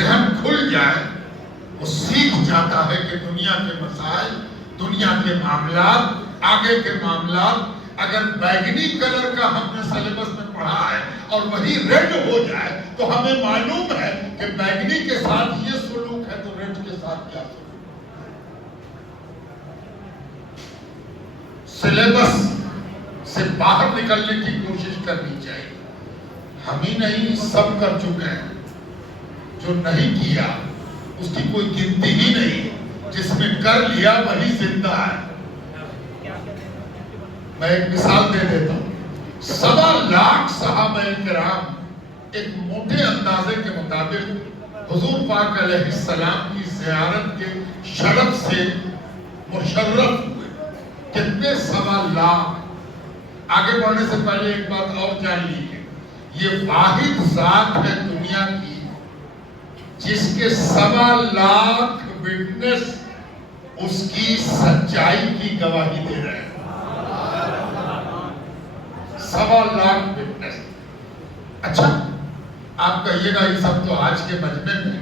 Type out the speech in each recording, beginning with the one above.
ذہن کھل جائے، وہ سیکھ جاتا ہے کہ دنیا کے مسائل، دنیا کے معاملات، آگے کے معاملات اگر بیگنی کلر کا ہم نے سلیبس میں پڑھا ہے اور وہی ریڈ ہو جائے تو ہمیں معلوم ہے کہ بیگنی کے ساتھ یہ سلوک ہے تو ریڈ کے ساتھ کیا سلوک۔ سلیبس سے باہر نکلنے کی کوشش کرنی چاہیے۔ ہم ہی نہیں، سب کر چکے ہیں۔ جو نہیں کیا اس کی کوئی گنتی ہی نہیں، جس نے کر لیا وہی زندہ ہے۔ میں ایک مثال دے دیتا ہوں۔ 1.25 لاکھ صحابہ کرام ایک موٹے اندازے کے مطابق حضور پاک علیہ السلام کی زیارت کے شرف سے مشرف ہوئے۔ کتنے؟ 1.25 لاکھ۔ آگے بڑھنے سے پہلے ایک بات اور جان لیجیے، یہ واحد ذات ہے دنیا کی جس کے 1.25 لاکھ وٹنس اس کی سچائی کی گواہی دے رہے ہیں۔ 1.25 لاکھ وٹنس۔ اچھا آپ کہیے گا یہ سب تو آج کے مجمع میں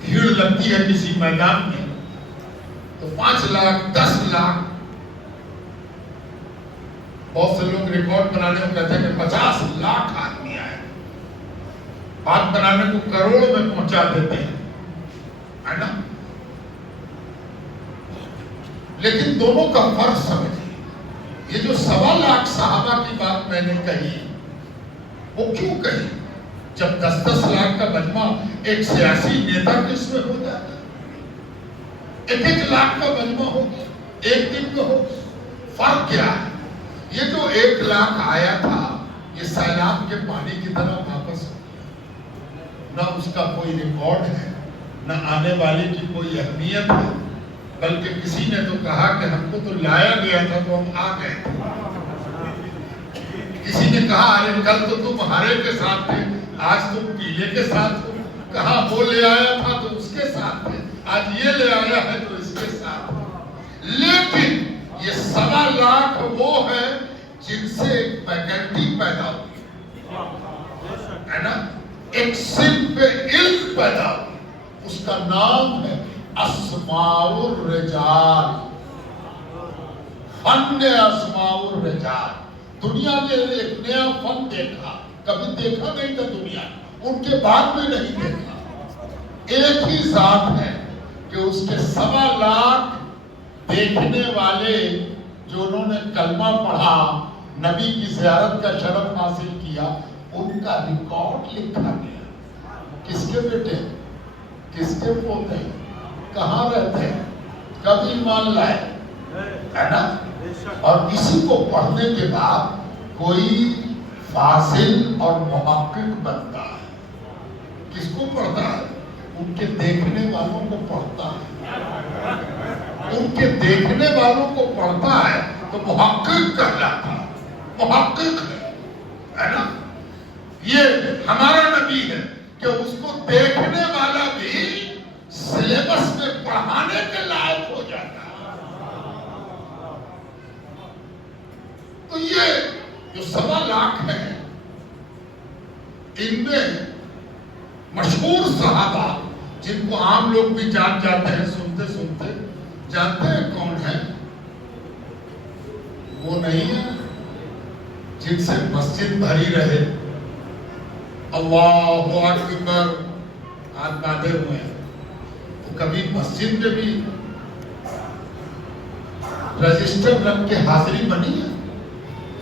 بھیڑ لگتی ہے کسی میدان میں تو 5 لاکھ 10 لاکھ، بہت سے لوگ ریکارڈ بنانے کو کہتے ہیں کہ 50 لاکھ آدمی آئے، بات بنانے کو کروڑ میں پہنچا دیتے ہیں، ہے نا؟ لیکن دونوں کا فرق سمجھیے۔ یہ جو 1.25 لاکھ صحابہ کی بات میں نے کہی، وہ کیوں کہی؟ جب 10-10 لاکھ کا مجمع ایک سیاسی نیتا کے اس میں ہو جاتا ہے، 1 لاکھ کا مجمع ہو گیا ایک دن میں ہو گیا، فرق کیا ہے؟ یہ جو 1 لاکھ آیا تھا یہ سیلاب کے پانی کی طرح واپس ہو گیا، نہ اس کا کوئی ریکارڈ ہے، نہ آنے والے کی کوئی اہمیت ہے، بلکہ کسی نے تو کہا کہ ہم کو تو لایا گیا تھا تو ہم آ گئے تھے۔ کسی نے کہا ارے کل تو تم ہرے کے ساتھ تھے، آج تم پیلے کے ساتھ ہو، کہا وہ لے آیا تھا تو اس کے ساتھ تھے، آج یہ لے آیا ہے تو اس کے ساتھ۔ لیکن یہ 1.25 لاکھ وہ ہے جن سے ایک فیکلٹی پیدا ہوئی ہے نا، ایک صنف علم پیدا ہوئی، اس کا نام ہے اسماء الرجال، فن اسماء الرجال۔ دنیا نے ایک نیا فن دیکھا، کبھی دیکھا نہیں تھا دنیا، ان کے بعد میں نہیں دیکھا۔ ایک ہی ذات ہے کہ اس کے 1.25 لاکھ دیکھنے والے جو انہوں نے کلمہ پڑھا، نبی کی زیارت کا شرف حاصل کیا، ان کا ریکارڈ لکھا گیا۔ کس کے بیٹے، کس کے پوتے، کہاں رہتے، کب ایمان لائے، ہے نا؟ اور اسی کو پڑھنے کے بعد کوئی فاضل اور محقق بنتا ہے۔ کس کو پڑھتا ہے؟ ان کے دیکھنے والوں کو پڑھتا ہے، ان کے دیکھنے والوں کو پڑھتا ہے تو محقق کہلاتا ہے، محقق ہے نا؟ یہ ہمارا نبی ہے کہ اس کو دیکھنے والا بھی سلیبس میں پڑھانے کے لائق ہو جاتا ہے۔ تو یہ جو 1.25 لاکھ ہیں، ان میں مشہور صحابہ جن کو عام لوگ بھی جان جاتے ہیں، سنتے سنتے جانتے ہیں کون ہے؟ وہ نہیں ہے جن سے مسجد بھری رہے، اللہ اکبر ہاتھ باندھے ہوئے ہیں، تو کبھی مسجد میں بھی رجسٹر رکھ کے حاضری بنی ہے؟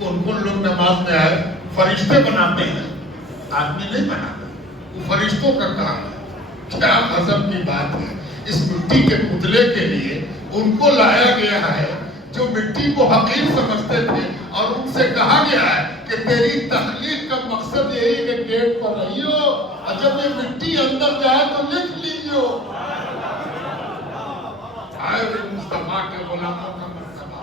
ان کو لوگ نماز میں آئے فرشتے بناتے ہیں، آدمی نہیں بناتے، وہ فرشتوں کا کام ہے۔ کیا غضب کی بات ہے! اس مٹی کے پتلے کے لیے ان کو لایا گیا ہے جو مٹی کو حقیر سمجھتے تھے، اور ان سے کہا گیا ہے کہ تیری تخلیق کا مقصد یہی کہ گیٹ پر رہیو، اور جب یہ مٹی اندر جائے تو لکھ لیجیو۔ مصطفیٰ کے غلاموں کا مرتبہ۔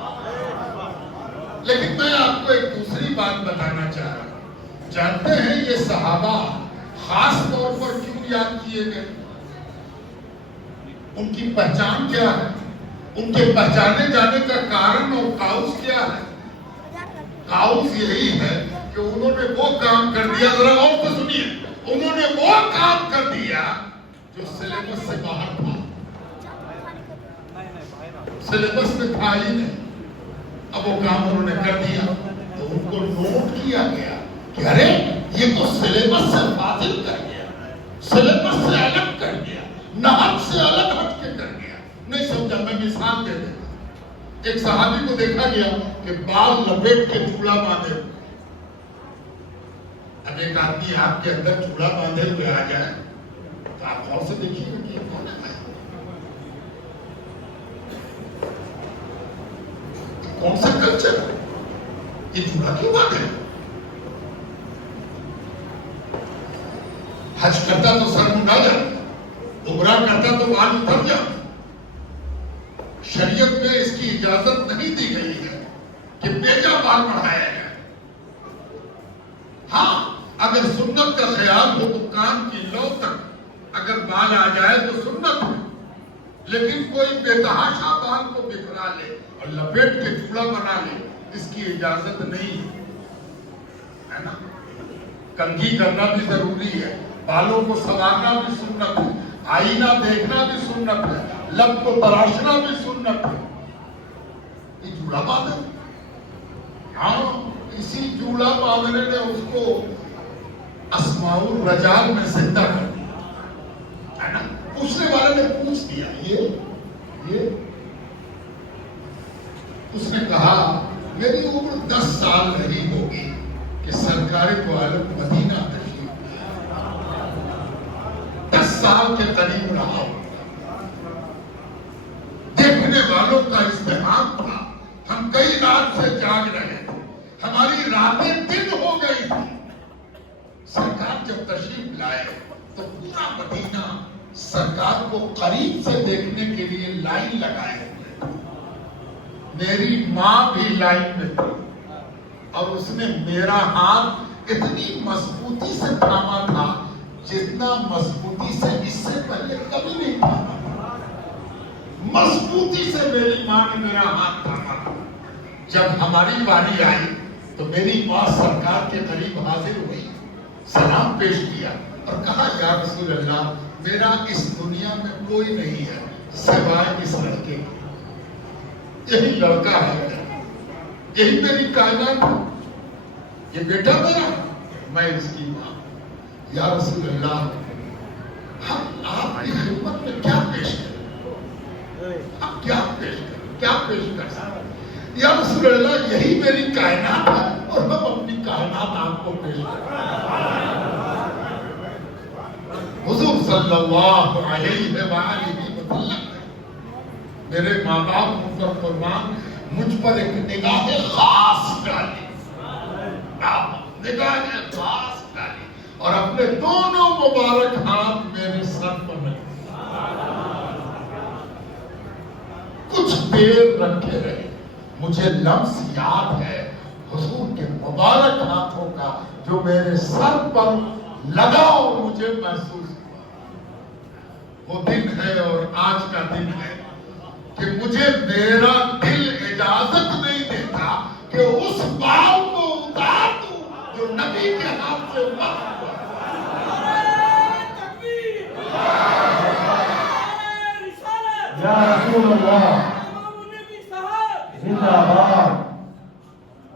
لیکن میں آپ کو ایک دوسری بات بتانا چاہ رہا ہوں۔ جانتے ہیں یہ صحابہ خاص طور پر کیوں یاد کیے گئے؟ ان کی پہچان کیا ہے؟ ان کے پہچانے جانے کا کارن اور کاؤز کیا ہے؟ کاؤز یہی ہے کہ انہوں نے وہ کام کر دیا، ذرا اور تو سنیے، انہوں کام کر دیا جو سلیبس سے باہر تھا، سلیبس میں تھا ہی نہیں، اب وہ کام انہوں نے کر دیا تو ان کو نوٹ کیا گیا کہ ارے یہ تو سلیبس سے فاضل کر گیا، سلیبس سے الگ کر گیا، نہج سے الگ ہٹ کے کر گیا۔ نہیں سمجھا، میں مثال دے دیتا۔ ایک صحابی کو دیکھا گیا کہ بال لپیٹ کے چوڑا باندھے ہوئے، اب ایک آدمی آپ کے اندر چوڑا باندھے ہوئے آ جائے تو آپ غور سے دیکھیے کہ یہ کون ہے، کون سا کلچر ہے، یہ چوڑا کیوں باندھے؟ حج کرتا تو سر منڈا جاتا، عمرہ کرتا تو بال اتر جاتا۔ شریعت میں اس کی اجازت نہیں دی گئی ہے کہ بیجا بال بڑھایا جائے۔ ہاں اگر سنت کا خیال ہو تو کان کی لو تک اگر بال آ جائے تو سنت ہے، لیکن کوئی بے تحاشا بال کو بکھرا لے اور لپیٹ کے چوڑا بنا لے، اس کی اجازت نہیں ہے نا۔ کنگھی کرنا بھی ضروری ہے، بالوں کو سنوارنا بھی سنت ہے، آئینہ دیکھنا بھی سنت ہے، لب کو تراشنا بھی سنت ہے۔ یہ جوڑا باندھے، ہاں اسی جوڑا باندھنے نے اس کو اسماء الرجال میں زندہ کر دیا ہے نا۔ پوچھنے والے نے پوچھ دیا یہ اس نے کہا میری عمر 10 سال رہی ہوگی کہ سرکار دو عالم مدینہ تشریف لائے، 10 سال کے قریب رہا، دیکھنے والوں کا ازدحام تھا، ہم کئی رات سے جاگ رہے تھے، ہماری راتیں دن ہو گئی تھی۔ سرکار جب تشریف لائے تو پورا مدینہ سرکار کو قریب سے دیکھنے کے لیے لائن لگائے ہوئے تھے۔ میری ماں بھی لائن میں تھی اور اس نے میرا ہاتھ اتنی مضبوطی سے تھاما تھا جتنا مضبوطی سے اس سے پہلے کبھی نہیں تھاما۔ مضبوطی سے میری ماں نے میرا ہاتھ تھاما۔ جب ہماری باری آئی تو میری ماں سرکار کے قریب حاضر ہوئی، سلام پیش کیا اور کہا یا رسول اللہ میرا اس دنیا میں کوئی نہیں ہے سوائے اس لڑکے کے، یہی لڑکا ہے، یہی میری کائنات ہے، یہ بیٹا میرا، میں اس کی ماں۔ یا رسول اللہ ہم آپ کی خدمت میں کیا پیش کریں، آپ کیا پیش کر سکتے؟ یا رسول اللہ یہی میری کائنات ہے اور ہم اپنی کائنات آپ کو پیش کریں۔ حضور صلی اللہ علیہ وآلہ وسلم میرے ماں باپ پر فرمان مجھ پر ایک نگاہ خاص ڈالی، نگاہ خاص ڈالی اور اپنے دونوں مبارک ہاتھ میرے سر پر رکھے، کچھ دیر رکھے رہے۔ مجھے لمس یاد ہے حضور کے مبارک ہاتھوں کا جو میرے سر پر لگا اور مجھے محسوس ہوا۔ وہ دن ہے اور آج کا دن ہے کہ مجھے میرا دل اجازت نہیں دیتا کہ اس بال کو اتار دوں جو نبی کے ہاتھ سے وقت ہوا۔ یا رسول اللہ زندہ باد۔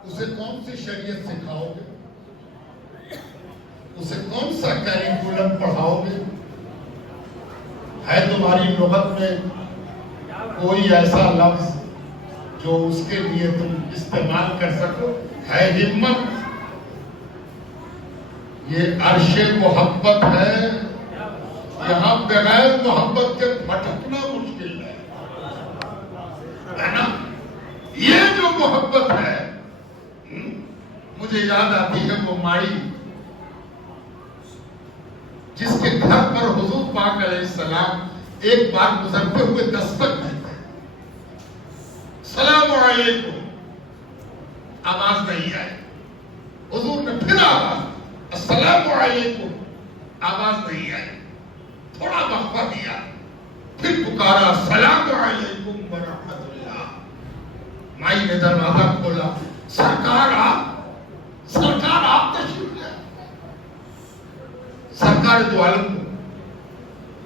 اسے کون سی شریعت سکھاؤ گے، اسے کون سا کریکولم پڑھاؤ گے؟ ہے تمہاری لغت میں کوئی ایسا لفظ جو اس کے لیے تم استعمال کر سکو؟ ہے ہمت؟ یہ عرش محبت ہے، یہاں بغیر محبت کے بھٹکنا مشکل ہے نا۔ یہ جو محبت ہے، مجھے یاد آتی ہے وہ مائی جس کے گھر پر حضور پاک علیہ السلام ایک بار گزرتے ہوئے دستک دیتے، السلام علیکم، آواز نہیں آئی، حضور نے پھر آواز السلام علیکم، آواز نہیں آئی، تھوڑا وقفہ دیا، پھر پکارا السلام علیکم ورحمۃ اللہ۔ مائی نے دروازہ کھولا، سرکار آپ تشریف لائے۔ سرکار دو عالم کو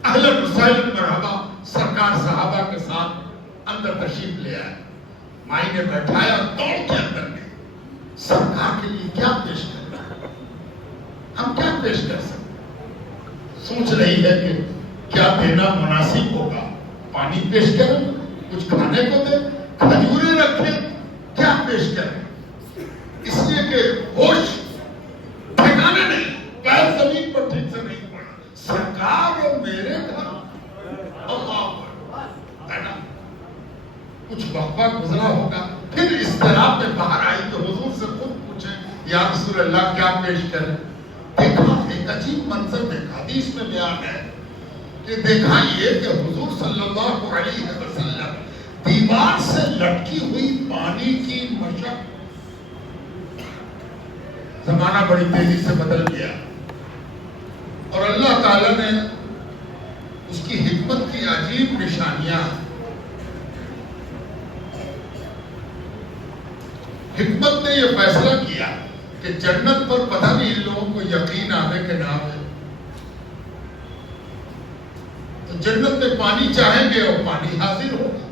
اہلا وسہلا مرحبا سرکار صحابہ کے ساتھ اندر تشریف لے آئے. مائی نے بیٹھایا اور دوڑ کے اندر گئے. سرکار کے لیے کیا پیش کریں؟ ہم کیا پیش کر سکتے؟ سوچ رہی ہے کہ کیا دینا مناسب ہوگا. پانی پیش کریں, کچھ کھانے کو دیں, کھجوریں رکھیں, کیا پیش کریں؟ اس لیے کہ ہوش ٹھکانے نہیں, پیر زمین پر ٹھیک سے نہیں پڑا. سرکار اور میرے گھر اللہ ہے نا. کچھ وقفہ گزرا ہوگا, پھر اضطراب میں باہر آئی تو حضور سے خود پوچھیں یا رسول اللہ کیا پیش کریں. دیکھا ایک عجیب منظر دیکھا, حدیث میں بیان ہے کہ دیکھا یہ کہ حضور صلی اللہ علیہ وسلم دیوار سے لٹکی ہوئی پانی کی مشق. زمانہ بڑی تیزی سے بدل گیا اور اللہ تعالیٰ نے اس کی حکمت کی عجیب نشانیاں. حکمت نے یہ فیصلہ کیا کہ جنت پر پتہ نہیں ان لوگوں کو یقین آنے کے نام ہے تو جنت میں پانی چاہیں گے اور پانی حاضر ہوگا.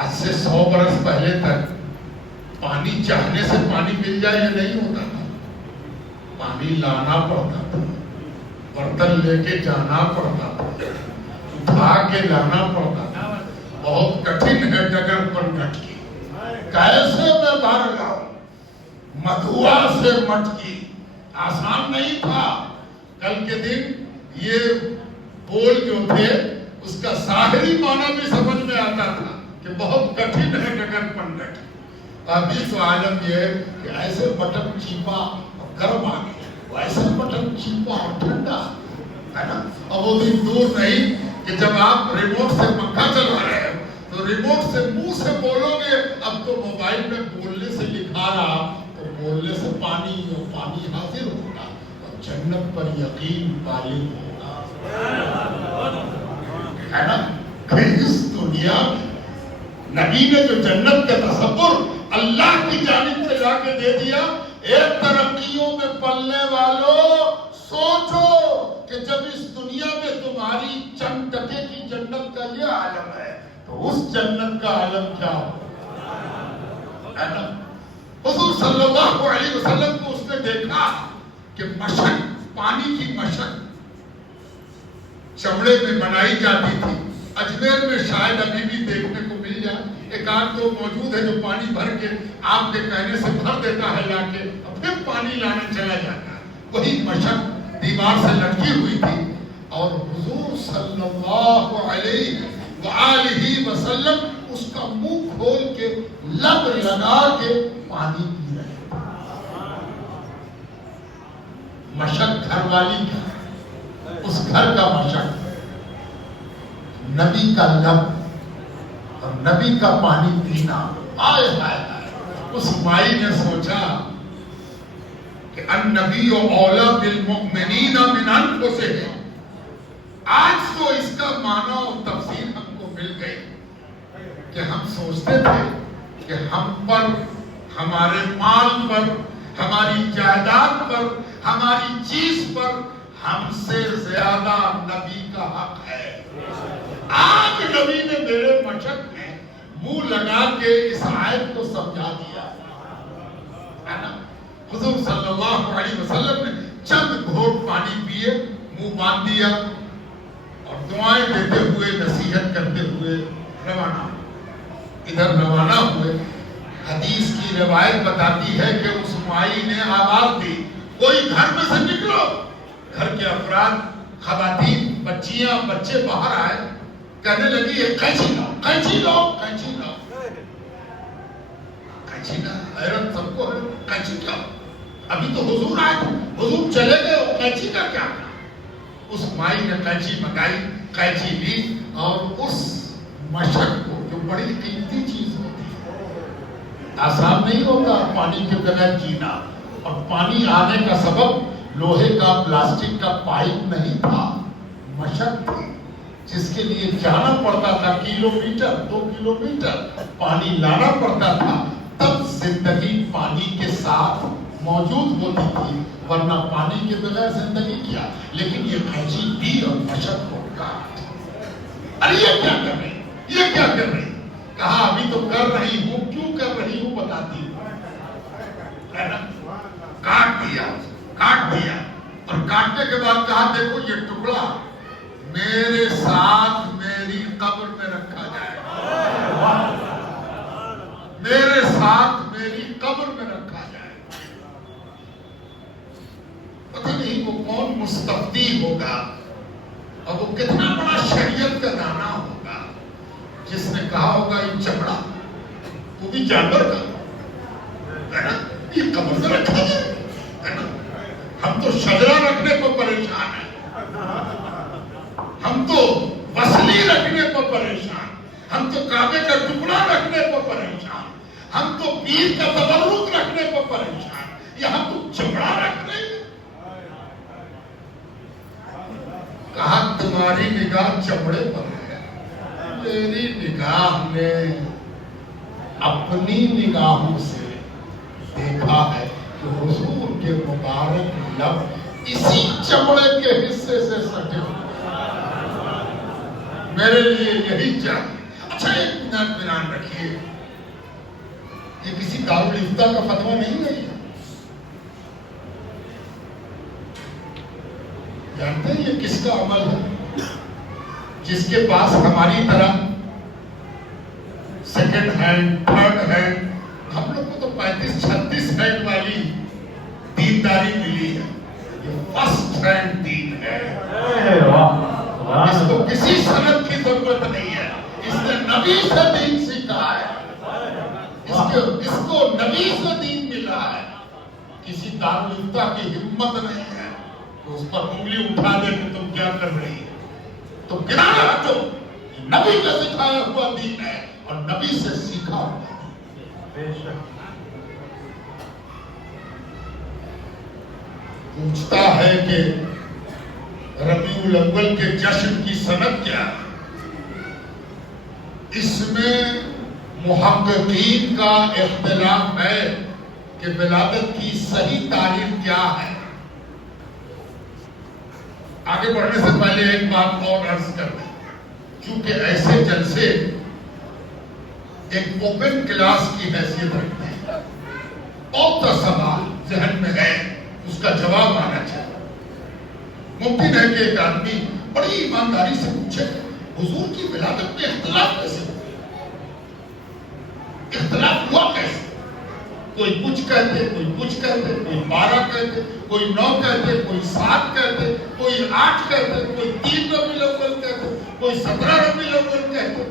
آج سے 100 برس پہلے تک پانی چاہنے سے پانی مل جائے یہ نہیں ہوتا تھا. پانی لانا پڑتا تھا, برتن لے کے جانا پڑتا تھا, اٹھا کے لانا پڑتا تھا. بہت کٹھن ہے ڈگر پر ڈٹکی. کیسے میں بھر لاؤں مدھوا سے مٹکی. آسان نہیں تھا. کل کے دن یہ بول جو تھے اس کا ظاہری معنی بھی سمجھ میں آتا تھا کہ بہت کٹھن ہے ڈگر پر ڈٹکی. ابھی تو عالم یہ ہے کہ ایسے بٹن چیپا اور گرم آ گیا, ایسے بٹن چیپا اور ٹھنڈا ہے نا. اب وہ دن دور نہیں کہ جب آپ ریموٹ سے پنکھا چلا رہے ہیں تو ریموٹ سے منہ سے بولو گے. اب تو موبائل میں بولنے سے لکھا رہا تو بولنے سے پانی اور پانی حاضر ہوگا اور جنت پر یقین غالب ہوگا ہے نا. اس دنیا میں نبی نے جو جنت کا تصور اللہ کی جانب سے لا کے دے دیا. ایک ترقیوں میں پلنے والوں سوچو کہ جب اس دنیا میں تمہاری چند ٹکے کی جنت کا یہ عالم ہے تو اس جنت کا عالم کیا ہو ہے نا. حضور صلی اللہ علیہ وسلم کو اس نے دیکھا کہ مشق, پانی کی مشق چمڑے میں بنائی جاتی تھی. اجمیر میں شاید ابھی بھی دیکھنے کو مل جائے. ایک آدھ تو موجود ہے جو پانی بھر کے آپ کے کہنے سے بھر دیتا ہے لا کے اور پھر پانی لانے چلا جاتا ہے. وہی مشق دیوار سے لٹکی ہوئی تھی اور حضور صلی اللہ علیہ وآلہ وسلم اس کا منہ کھول کے لب لگا کے پانی پی رہے. مشق گھر والی کی, اس گھر کا مشق, نبی کا لب اور نبی کا پانی پینا. آئے ہائے ہائے. اس مائی نے سوچا کہ النبی اولا بالمؤمنین من انفسہم. آج تو اس کا معنی اور تفسیر ہم کو مل گئی کہ ہم سوچتے تھے کہ ہم پر, ہمارے مال پر, ہماری جائیداد پر, ہماری چیز پر ہم سے زیادہ نبی کا حق ہے. آج نبی نے میرے مشق میں منہ لگا کے اس آیت کو سمجھا دیا ہے نا. حضور صلی اللہ علیہ وسلم نے چند گھونٹ پانی پیے, منہ باندھ دیا اور دعائیں دیتے ہوئے, نصیحت کرتے ہوئے روانہ روانہ ہوئے. حدیث کی روایت بتاتی ہے کہ اس مائی نے آواز دی, کوئی گھر میں سے نکلو. گھر کے افراد, خواتین, بچیاں, بچے باہر آئے. کہنے لگی ہے قینچی لاؤ, قینچی لاؤ, قینچی لاؤ, قینچی لاؤ. حیرت سب کو ہے, قینچی کیا؟ ابھی تو حضور آئے تھے, حضور چلے گئے, اور قینچی کا کیا؟ اس مائی نے قینچی منگائی, قینچی لی اور اس مشق کو, جو بڑی قیمتی چیز ہوتی ہے, آسان نہیں ہوتا پانی کے بغیر جینا. اور پانی آنے کا سبب لوہے کا, پلاسٹک کا پائپ نہیں تھا, مشق تھی جس کے لیے جانا پڑتا تھا کلومیٹر 2 کلومیٹر پانی لانا پڑتا تھا. تب زندگی پانی کے ساتھ موجود ہوتی تھی، ورنہ پانی کے بغیر زندگی کیا. لیکن یہ عجیب بھی اور مشق ہوگا. ارے یہ کیا کر رہی، یہ کیا کر رہی؟ کہا ابھی تو کر رہی ہوں. کیوں کر رہی ہوں بتاتی ہوں. کاٹ دیا، کاٹ دیا، اور کاٹنے کے بعد کہا دیکھو یہ ٹکڑا میرے ساتھ میری قبر میں رکھا جائے، میرے ساتھ میری قبر میں رکھا جائے. پتہ نہیں وہ کون مستفتی ہوگا اور وہ کتنا بڑا شریعت کا دانا ہوگا جس نے کہا ہوگا یہ چمڑا وہ بھی جانور کا ہے نا، یہ قبر میں رکھا جائے ہے نا. ہم تو شجرہ رکھنے پر پریشان ہیں، ہم تو وصلی رکھنے پر پریشان، ہم تو کعبے کا ٹکڑا رکھنے پر پریشان، ہم تو پیر کا تبرک رکھنے پر پریشان، یہاں تو چمڑا رکھ رہے ہیں. کہا تمہاری نگاہ چمڑے پر ہے، میری نگاہ نے اپنی نگاہوں سے دیکھا ہے کہ حضور کے مبارک لب اسی چمڑے کے حصے سے سٹے ہوئے. میرے لیے یہی چاہیے. اچھا ایک منٹ بیان رکھیے، یہ کسی دارالفتہ کا فتویٰ نہیں ہے. جانتے ہیں یہ کس کا عمل ہے؟ جس کے پاس ہماری طرح سیکنڈ ہینڈ، تھرڈ ہینڈ، ہم لوگ کو تو 35-36 ہینڈ والی دینداری ملی ہے. یہ فرسٹ ہینڈ دین ہے. اس کو کسی سند کی ضرورت نہیں ہے. اس نے نبی سے دین سیکھا ہے، اس کو نبی سے دین ملا ہے. کسی دارالفتہ کی ہمت نہیں ہے تو اس پر انگلی اٹھا دے کہ تم کیا کر رہی ہے. تو گرانا ہٹو. نبی کا سکھایا ہوا دین ہے اور نبی سے سیکھا ہوا. پوچھتا ہے کہ ربیع الاول کے جشن کی سند کیا ہے؟ اس میں محققین کا اختلاف ہے کہ ولادت کی صحیح تاریخ کیا ہے. آگے بڑھنے سے پہلے ایک بات اور عرض کر دیں. چونکہ ایسے جلسے ایک اوپن کلاس کی حیثیت رکھتے ہیں، بہت سا سوال ذہن میں ہے اس کا جواب آنا چاہیے. ممکن ہے کہ ایک آدمی بڑی ایمانداری سے پوچھے حضور کی ولادت میں اختلاف کیسے ہوا؟ اختلاف ہوا کیسے؟ کوئی کچھ کہتے، کوئی کچھ کہتے، کوئی 12 کہتے، کوئی 9 کہتے، کوئی 7 کہتے، کوئی 8 کہتے، کوئی 3 ربیع الاول کہتے، کوئی 17 ربیع الاول کہتے.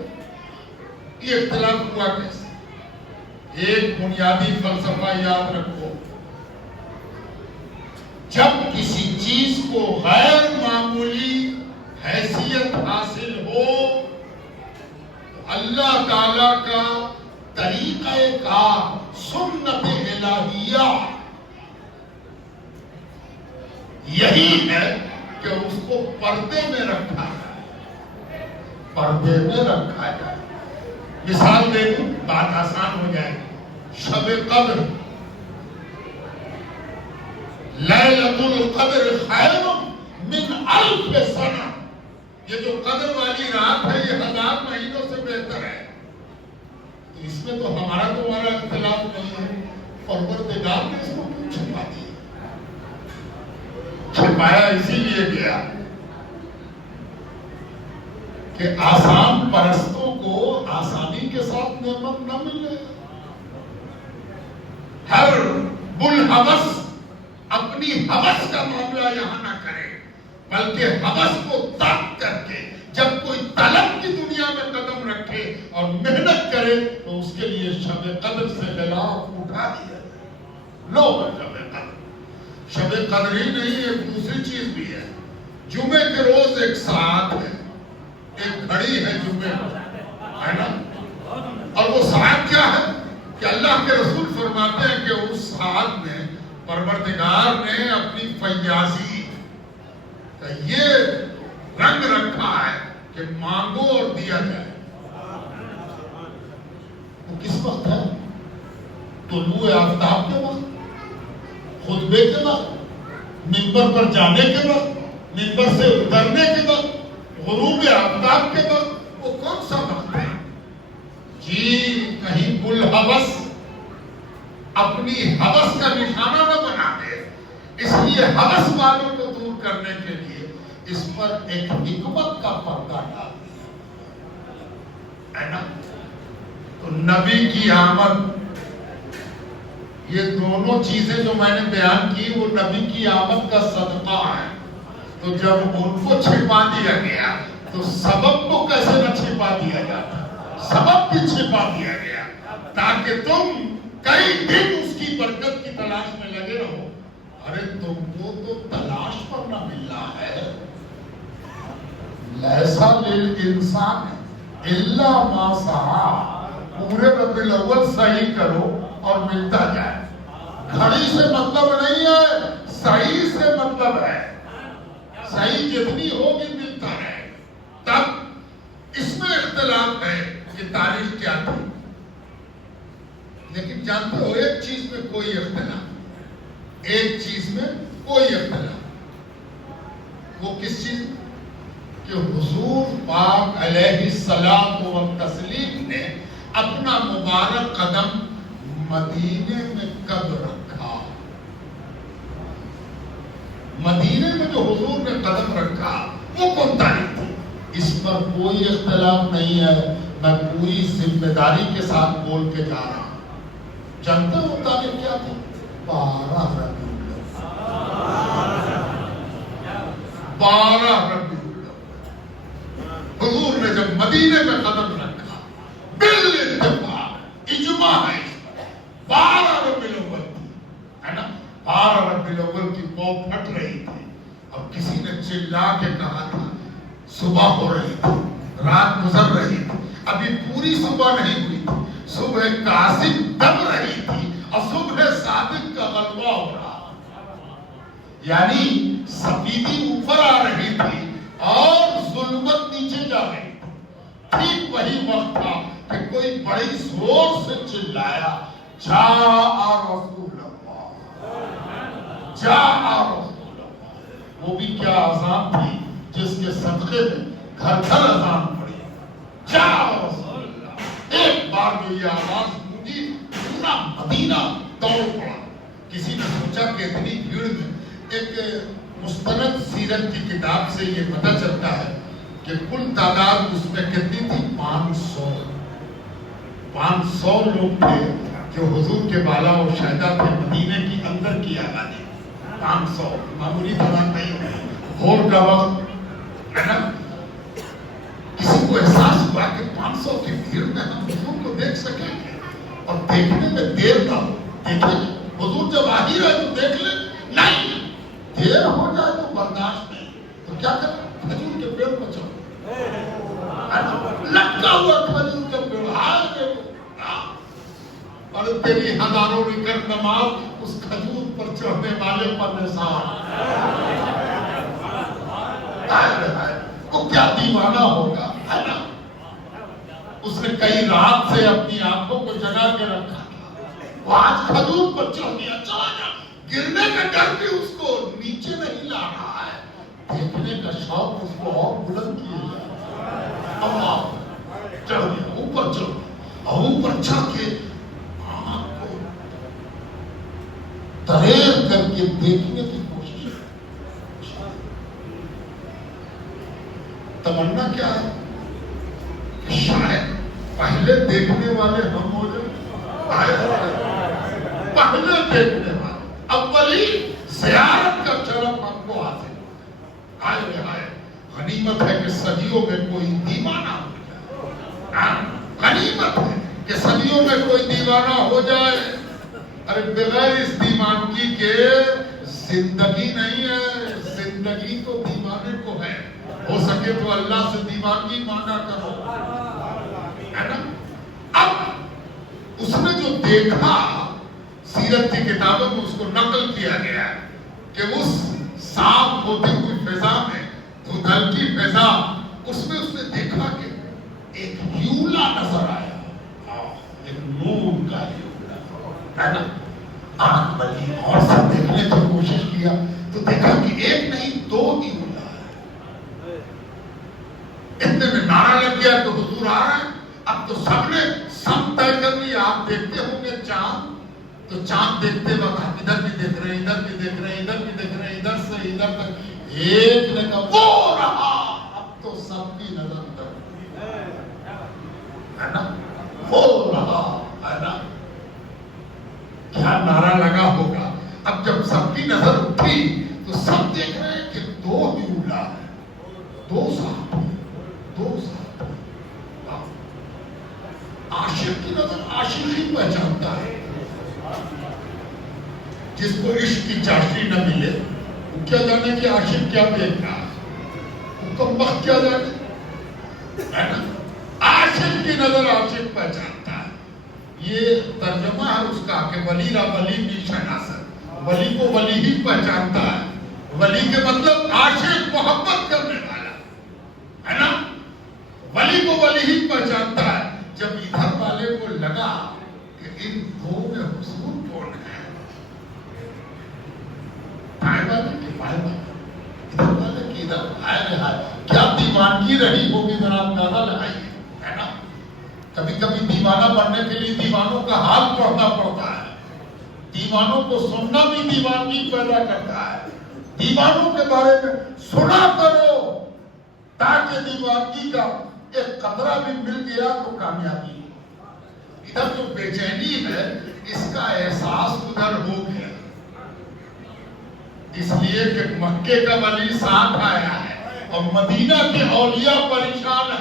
یہ اختلاف ہوا کیسے؟ ایک بنیادی فلسفہ یاد رکھو. جب کسی چیز کو غیر معمولی حیثیت حاصل ہو تو اللہ تعالی کا طریقہ کار، سنت الہیہ یہی ہے کہ اس کو پردے میں رکھا جائے، پردے میں رکھا جائے. مثال دے دوں، بات آسان ہو جائے گی. شب قدر، لیلۃ القدر خیر من 1000 سنہ. یہ جو قدر والی رات ہے یہ 1000 مہینوں سے بہتر ہے. تو اس میں تو ہمارا تمہارا اختلاف نہیں ہے. پروردگار نے اس کو کیوں چھپا دیا؟ چھپایا اسی لیے گیا کہ آسان پرستوں کو آسانی کے ساتھ نعمت نہ ملے. ہر بلحوث اپنی ہوس کا معاملہ یہاں نہ کرے، بلکہ ہوس کو ترک کر کے جب کوئی طلب کی دنیا میں قدم رکھے اور محنت کرے تو اس کے لیے شب قدر سے غلاف اٹھا دیا. لو شب قدر، شب قدر ہی نہیں ایک دوسری چیز بھی ہے. جمعے کے روز ایک ساعت ہے، ایک گھڑی ہے جمعے ہے نا. اور وہ ساعت کیا ہے کہ اللہ کے رسول فرماتے ہیں کہ اس ساعت میں پروردگار نے اپنی فیاضی کا یہ رنگ رکھا ہے کہ مانگو اور دیا جائے. وہ کس وقت ہے؟ طلوع آفتاب کے وقت. خطبے کے وقت، منبر پر جانے کے وقت، منبر سے اترنے کے وقت، غروب آفتاب کے وقت، وہ کون سا وقت ہے؟ جی کہیں بلحوث اپنی ہوس کا نشانہ نہ بنا دے، اس لیے ہوس والوں کو دور کرنے کے لیے اس پر ایک حکمت کا پردہ ڈال ہے نا۔ تو نبی کی آمد، یہ دونوں چیزیں جو میں نے بیان کی وہ نبی کی آمد کا صدقہ ہے۔ تو جب ان کو چھپا دیا گیا تو سبب کو کیسے نہ چھپا دیا جاتا؟ سبب بھی چھپا دیا گیا تاکہ تم کئی دن اس کی برکت کی تلاش میں لگے رہو۔ ارے تم کو تو تلاش پر نہ ملنا ہے۔ لیسا للانسان الا ما سعی، پورے ربیع الاول صحیح کرو اور ملتا جائے۔ گھڑی سے مطلب نہیں ہے، صحیح سے مطلب ہے۔ صحیح جتنی ہوگی ملتا رہے۔ تب اس میں اختلاف ہے کہ تاریخ کیا تھی، لیکن جانتے ہو ایک چیز میں کوئی اختلاف، ایک چیز میں کوئی اختلاف، وہ کس چیز؟ کہ حضور پاک علیہ الصلوۃ والتسلیم نے اپنا مبارک قدم مدینے میں کب رکھا؟ مدینے میں جو حضور نے قدم رکھا وہ کون تاریخ تھی؟ اس پر کوئی اختلاف نہیں ہے۔ میں پوری ذمہ داری کے ساتھ بول کے جا رہا ہوں۔ جانتے ہو تاریخ کیا تھی؟ 12 ربیع الاول۔ 12 ربیع الاول حضور نے جب مدینے میں قدم رکھا، بالاتفاق اجماع ہے اس پر 12 ربیع الاول تھی، ہے نا۔ 12 ربیع الاول کی پو پھٹ رہی تھی۔ اب کسی نے چلا کے کہا تھا صبح ہو رہی تھی، رات گزر رہی تھی، ابھی پوری صبح نہیں ہوئی تھی، صبح کاذب دب رہی تھی اور صبح صادق کا غلبہ ہو رہا، یعنی سفیدی اوپر آ رہی تھی اور ظلمت نیچے جا رہی تھی۔ ٹھیک وہی وقت تھا کہ کوئی بڑی زور سے چلایا، جاء رسول اللہ، جاء رسول اللہ۔ وہ بھی کیا اذان تھی جس کے صدقے میں گھر گھر اذان پڑی، جاء رسول اللہ۔ ایک بار جو یہ آواز گونجی پورا مدینہ دوڑ پڑا۔ کسی نے سوچا کہ اتنی بھیڑ میں، ایک مستند سیرت کی کتاب سے یہ پتہ چلتا ہے کہ کل تعداد اس میں کتنی تھی؟ 500 لوگ تھے جو حضور کے بالا و شہدہ تھے، مدینے کی اندر کی آبادی 500، معمولی تعداد نہیں۔ بھور کا وقت ہے نا، کسی کو احساس ہوا کہ 500 کی بھیڑ میں ہم حضور کو دیکھ سکیں گے اور دیکھنے میں دیر نہ ہو۔ دیکھیں حضور جب آ ہی رہے تو دیکھ لیں، نہیں دیر ہو جائے تو برداشت نہیں، تو کیا کریں؟ کھجور کے پیڑ پر چڑھو، لٹکا ہوا کھجور کے پیڑ، ہائے دیکھو، اور تیری ہزاروں رکعت نماز اس کھجور پر چڑھنے والے پر نثار۔ وہ کیا دیوانہ ہوگا، ہے نا۔ اس نے کئی رات سے اپنی آنکھوں کو جگا کے رکھا، وہ آج کھجور پر چڑھ گیا، چلا گیا، گرنے کا ڈر بھی اس کو نیچے نہیں لا رہا ہے، دیکھنے کا شوق اس کو اور بلند کیے جائے۔ اللہ چڑھ گیا، اوپر چڑھ گیا، اور اوپر چڑھ کے آنکھ کو دریغ کر کے دیکھنے کی کوشش۔ تمنا کیا ہے کہ شاید پہلے دیکھنے والے ہم ہو جائیں، پہلے دیکھنے والے، اولی زیارت کا شرف ہم کو حاصل۔ آئے غنیمت ہے کہ صدیوں میں کوئی دیوانہ ہو جائے، غنیمت ہے کہ صدیوں میں کوئی دیوانہ ہو جائے۔ ارے بغیر اس دیوانگی کے زندگی نہیں ہے، زندگی تو دیوانے کو ہے۔ ہو سکے تو اللہ سے دیوانگی مانگا کرو، ہے نا۔ اب اس نے جو دیکھا، سیرت کی کتابوں میں اس کو نقل کیا گیا ہے کہ اس صاف ہوتی ہوئی فضا میں، دھندل کی فضا، اس میں اس نے دیکھا کہ ایک ہیولا نظر آیا، ایک نور کا ہیولا، ہے نا۔ آنکھ بلی اور سب دیکھنے کوشش کیا تو دیکھا کہ ایک نہیں دو ہی اولا ہے. اتنے میں نعرہ لگ گیا تو حضور آ رہے ہیں. اب تو سب نے سب طے کر لیا. آپ دیکھتے ہوں گے چاند تو چاند دیکھتے وقت ادھر بھی دیکھ رہے ہیں, ادھر بھی دیکھ رہے ہیں, ادھر بھی دیکھ رہے ہیں, ادھر سے ادھر تک. ایک نے کہا وہ رہا. اب تو سب کی نظر ادھر ہے نا, وہ رہا ہے نا. کیا نعرہ لگا ہوگا. اب جب سب کی نظر اٹھی تو سب دیکھ رہے ہیں کہ دو ہی اولا ہے, دو صاحب, دو صاحب. عاشق کی نظر عاشق ہی پہچانتا ہے. جس کو عشق کی چاشنی نہ ملے وہ کیا جانے کہ عاشق کیا دیکھ رہا ہے, وہ کم وقت کیا جانے ہے نا. عاشق کی نظر عاشق پہچانتا ہے. یہ ترجمہ ہے اس کا کہ ولی را ولی بھی شناسا. ولی کو ولی ہی پہچانتا ہے. ولی کے مطلب عاشق محبت کرنے والا ہے نا. ولی کو ولی ہی پہچانتا ہے. جب ادھر والے کو لگا کہ ان دو میں حضور کون ہے, ادھر والے کی ادھر آئے رہا, کیا دیوانگی رہی ہوگی ذرا اندازہ لگائیے ہے نا. کبھی کبھی دیوانہ بننے کے لیے دیوانوں کا حال پڑھنا پڑتا ہے. دیوانوں کو سننا بھی دیوانگی پیدا کرتا ہے. دیوانوں کے بارے میں سنا کرو تاکہ دیوانگی کا ایک قطرہ بھی مل گیا تو کامیابی. ادھر جو بے چینی ہے اس کا احساس ادھر ہو گیا, اس لیے کہ مکے کا ولی ساتھ آیا ہے اور مدینہ کے اولیاء پریشان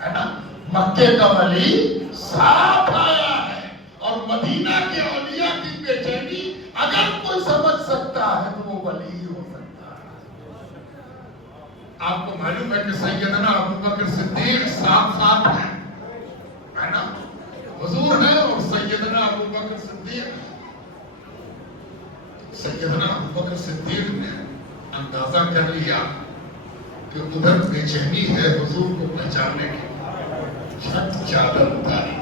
ہے نا. مکے کا ولی ساتھ آیا ہے اور مدینہ کے اولیاء کی بے چینی اگر کوئی سمجھ سکتا ہے تو وہ ولی ہی ہو سکتا ہے. آپ کو معلوم ہے کہ سیدنا ابو بکر صدیق ساتھ ساتھ ہے نا. حضور ہے اور سیدنا ابو بکر صدیق. سیدنا ابو بکر صدیق نے اندازہ کر لیا کہ ادھر بے چینی ہے حضور کو پہچاننے کی. چھت چادر اتاری,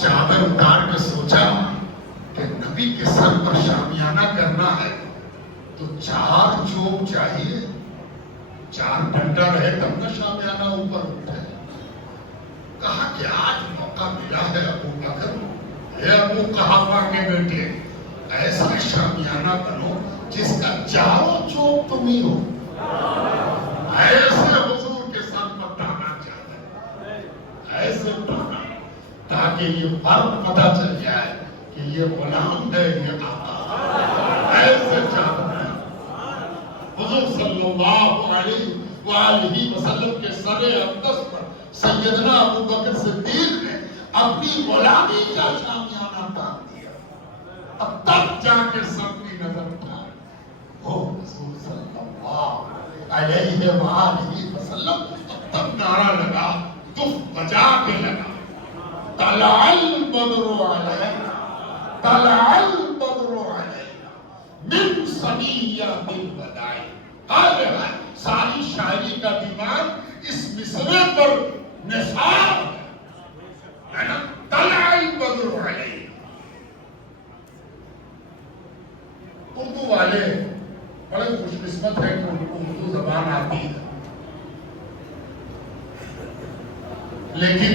چادر اتار کے سوچا کہ نبی کے سر پر شامیانہ کرنا ہے تو 4 چوب چاہیے, 4 ڈنڈا رہے تب نہ شامیانہ اوپر اٹھے. کہا کہ آج موقع ملا ہے ابو بکر, اے ابو قحافہ کے بیٹے, ایسا شامیانہ بنو جس کا 4 چوب تم ہی ہو. ایسے حضور کے سر پر ٹانا چاہتا ہے, ایسے ٹانا تاکہ یہ فرق پتہ چل جائے کہ یہ غلام ہے یہ آقا. ایسے چاہتا ہے حضور صلی اللہ علیہ وآلہ وسلم کے سر اقدس پر سیدنا ابو بکر صدیق نے اپنی غلامی کا شامیانہ ٹان دیا. اب تب جا کے سب کی نظر اٹھا وہ حضور صلی اللہ علیہ وآلہ وسلم. تب نعرہ لگا, دف بجا کے لگا, طلع البدر علینا, طلع البدر علینا من ثنیۃ الوداع. ساری شاعری کا دماغ اس مصرے پر نثار ہے نا. طلع البدر علینا. اردو والے بڑے خوش قسمت ہے کہ ان کو اردو زبان آتی ہے, لیکن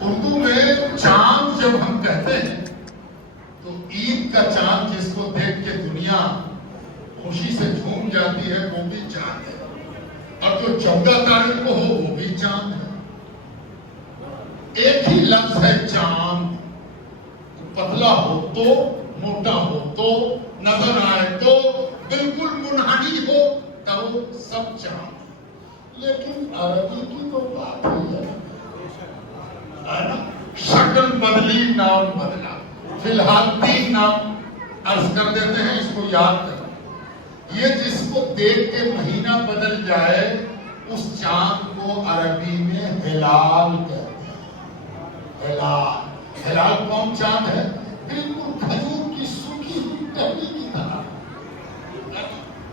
اردو میں چاند جب ہم کہتے ہیں تو عید کا چاند جس کو دیکھ کے دنیا خوشی سے جھوم جاتی ہے وہ بھی چاند ہے, اور جو 14 تاریخ کو ہو وہ بھی چاند ہے. ایک ہی لفظ ہے چاند. پتلا ہو تو, موٹا ہو تو, نظر آئے تو, بالکل منحنی ہو تو سب چاند. لیکن عربی کی تو بات ہی ہے نا. شکل بدلی, نام بدلا. فی الحال 3 نام عرض کر دیتے ہیں, اس کو یاد کریں. یہ جس کو دیکھ کے مہینہ بدل جائے اس چاند کو عربی میں ہلال کہتے ہیں. ہلال. ہلال کون چاند ہے؟ بالکل کھجور کی سوکھی ہوئی ٹہنی کی طرح,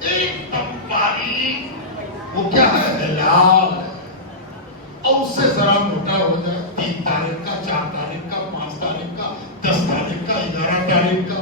ایک دم باریک. وہ کیا ہے؟ ہلال. اور اس سے ذرا موٹا ہو جائے, 3 تاریخ کا, 4 تاریخ کا, 5 تاریخ کا, 10 تاریخ کا, 11 تاریخ کا,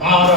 12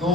2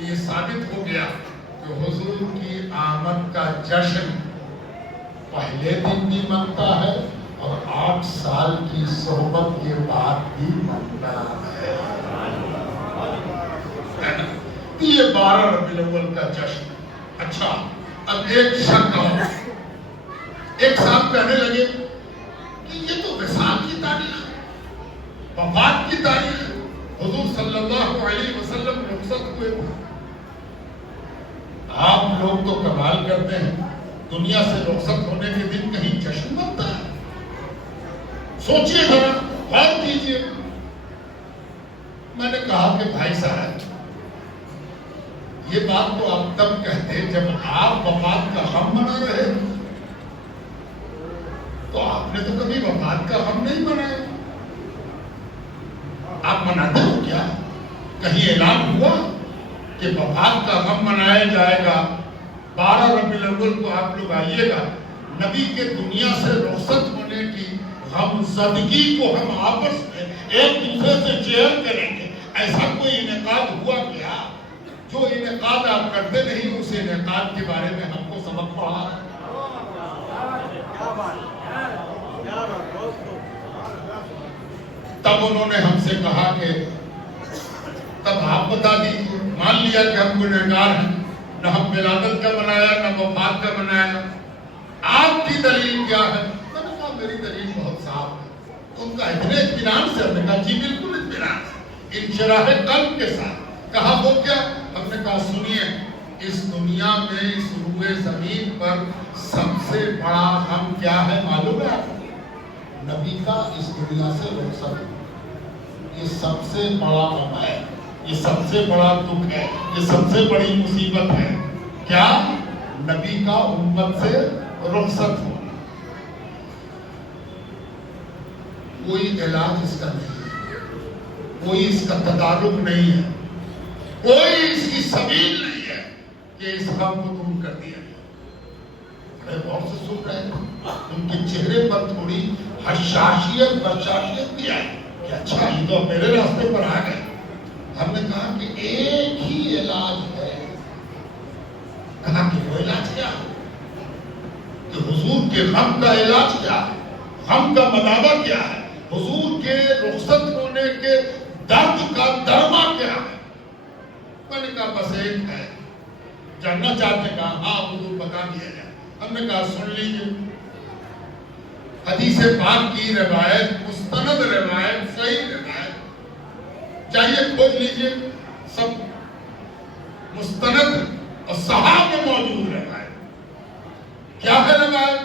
تو یہ ثابت ہو گیا کہ حضور کی آمد کا جشن پہلے دن بھی منتا ہے اور 8 سال کی صحبت کے بعد بھی منتا ہے۔ یہ 12 ربیع الاول کا جشن۔ اچھا، اب ایک شک اور، ایک صاحب کہنے لگے کہ یہ تو وصال کی تاریخ ہے، وفات کی تاریخ ہے، حضور صلی اللہ علیہ وسلم رخصت ہوئے تھے۔ آپ لوگ تو کمال کرتے ہیں، دنیا سے رخصت ہونے کے دن کہیں جشن منتا ہے؟ سوچئے ذرا، غور کیجئے۔ میں نے کہا کہ بھائی صاحب، یہ بات تو آپ تب کہتے جب آپ وفات کا غم منا رہے تھے، تو آپ نے تو کبھی وفات کا غم نہیں منایا۔ آپ مناتے ہو کیا؟ کہیں اعلان ہوا کہ وفات کا غم منایا جائے گا، 12 ربیع الاول کو آپ لوگ آئیے گا، نبی کے دنیا سے رخصت ہونے کی غم زدگی کو ہم آپس میں ایک دوسرے سے شیئر کریں گے، ایسا کوئی انعقاد ہوا کیا؟ جو انعقاد آپ کرتے نہیں، اس انعقاد کے بارے میں ہم کو سبق پڑھا۔ تب انہوں نے ہم سے کہا کہ تب آپ بتا دیجیے، مان لیا کہ ہم گنہگار ہیں، نہ ہم ولادت کا منایا نہ وفات کا منایا، آپ کی دلیل کیا ہے؟ میں نے کہا میری دلیل بہت صاف ہے۔ ان کا اتنے اطمینان سے ہم نے کہا جی بالکل اطمینان سے، انشراح قلب کے ساتھ کہا وہ کیا؟ ہم نے کہا سنیے، اس دنیا میں اس روئے زمین پر سب سے بڑا غم کیا ہے معلوم ہے آپ کو؟ نبی کا اس دنیا سے رخصت، یہ سب سے بڑا غم ہے، یہ سب سے بڑا دکھ ہے، یہ سب سے بڑی مصیبت ہے۔ کیا؟ نبی کا امت سے رخصت ہو۔ کوئی علاج اس کا نہیں ہے، کوئی اس کا تدارک نہیں ہے، کوئی اس کی سبیل نہیں ہے کہ اس غم کو دور کر دیا جائے۔ بڑے غور سے سن رہے ہیں، ان کے چہرے پر تھوڑی حشاشیت برشاشیت بھی آئی کہ اچھا یہ تو میرے راستے پر آ گئے۔ ہم نے کہا کہ ایک ہی علاج ہے۔ کہا کہ وہ علاج کیا ہے؟ کہ حضور کے غم کا علاج کیا ہے؟ غم کا مداوع کیا ہے؟ حضور کے رخصت ہونے کے درد کا درما کیا ہے؟ میں نے کہا بس ایک ہے۔ جاننا چاہتے کہا ہاں حضور بتا دیا جائے۔ ہم نے کہا سن لیجیے، حدیث پاک کی روایت، مستند روایت، صحیح روایت چاہیے کھوج لیجیے، سب مستند اور صحاح میں موجود روایت۔ کیا ہے روایت؟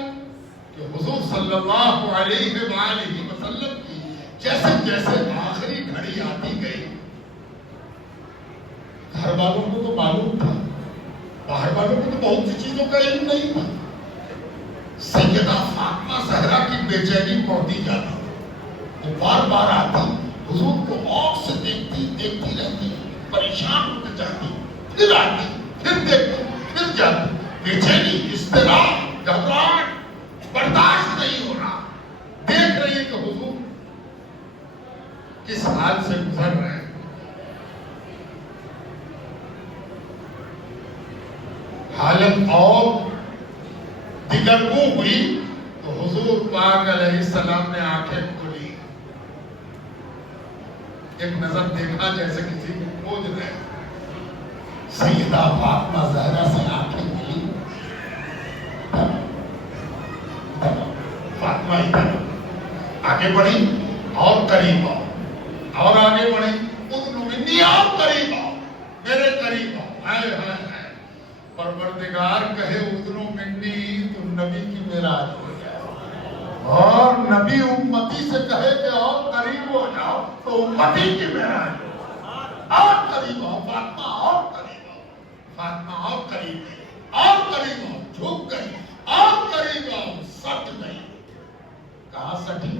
کہ حضور صلی اللہ علیہ وآلہ وسلم کی جیسے جیسے آخری گھڑی آتی گئی، گھر والوں کو تو معلوم تھا، باہر والوں کو تو بہت سی چیزوں کا علم نہیں تھا۔ سیدہ فاطمہ زہرا کی بے چینی بڑھتی جاتی، وہ بار بار آتی، حضور کو اور سے دیکھتی رہتی، پریشان ہوتے جاتی، پھر آتی، پھر دیکھتی، پھر جاتی، بے چینی، اضطراب، گھبراہٹ برداشت نہیں ہو رہا، دیکھ رہی ہے کہ حضور کس حال سے گزر رہے ہیں۔ حالت اور دگرگوں ہوئی تو حضور پاک علیہ السلام نے آنکھیں کھولی، ایک نظر دیکھا جیسے کسی کو کھوج رہے، سیدہ فاطمہ زہرا سے آنکھیں ملی، فاطمہ ادھر آگے بڑھی اور قریب آؤ، اور آگے بڑھی، ادنو اور قریب آؤ، میرے قریب آؤ، ہائے ہائے ہائے، پروردگار کہے ادنو منی تو نبی کی معراج ہو جائے، اور نبی امتی سے کہے کہ اور قریب ہو جاؤ تو امتی کی معراج ہو جائے، اور قریب آؤ فاطمہ، اور قریب آؤ فاطمہ، اور قریب آؤ، اور قریب آؤ، جھک گئی، اور قریب آؤ، سٹ گئی۔ کہاں سٹی؟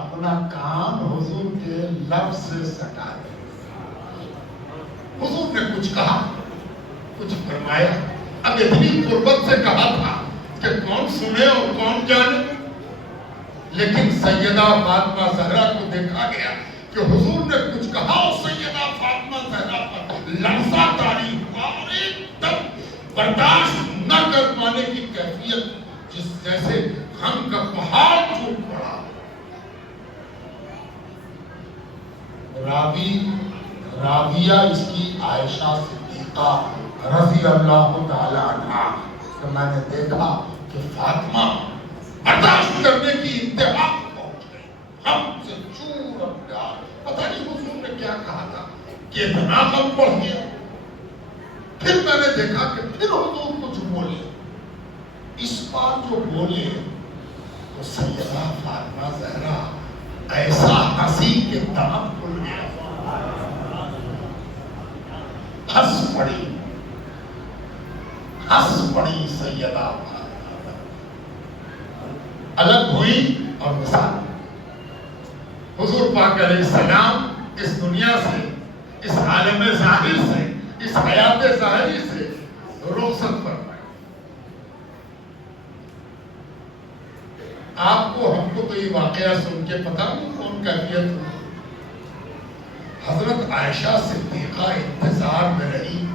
اپنا کان حضور کے لب سے سٹا دیا۔ حضور نے کچھ کہا، کچھ فرمایا، اب اتنی قربت سے کہا تھا کہ کون سنے اور کون جانے، لیکن سیدہ فاطمہ زہرا کو دیکھا گیا کہ حضور نے کچھ کہا اور سیدہ فاطمہ زہرا پر لرزہ طاری ہوا، برداشت نہ کر پانے کی کیفیت جس جیسے غم کا پہاڑ ٹوٹ پڑا. راویہ اس کی عائشہ صدیقہ رضی اللہ تعالی عنہا کہ میں نے دیکھا کہ فاطمہ برداشت کرنے کی انتہا پہنچ گئی، ہم سے چور پیار. پتہ نہیں حضور نے کیا کہا تھا کہ اتنا غم بڑھ گیا. پھر میں نے دیکھا کہ پھر حضور کچھ بولے. اس بار جو بولے تو سیدہ فاطمہ زہرا ایسا ہنسی کے دام کھل گیا، ہنس پڑی سیدہ فاطمہ. الگ ہوئی اور مثال حضور پاک علیہ السلام اس دنیا سے، اس عالم ظاہر سے، اس حیات ظاہری سے رخصت فرمائے. آپ کو ہم کو تو یہ واقعہ سن کے پتا نہیں کون کیفیت ہوئی. حضرت عائشہ صدیقہ انتظار میں رہی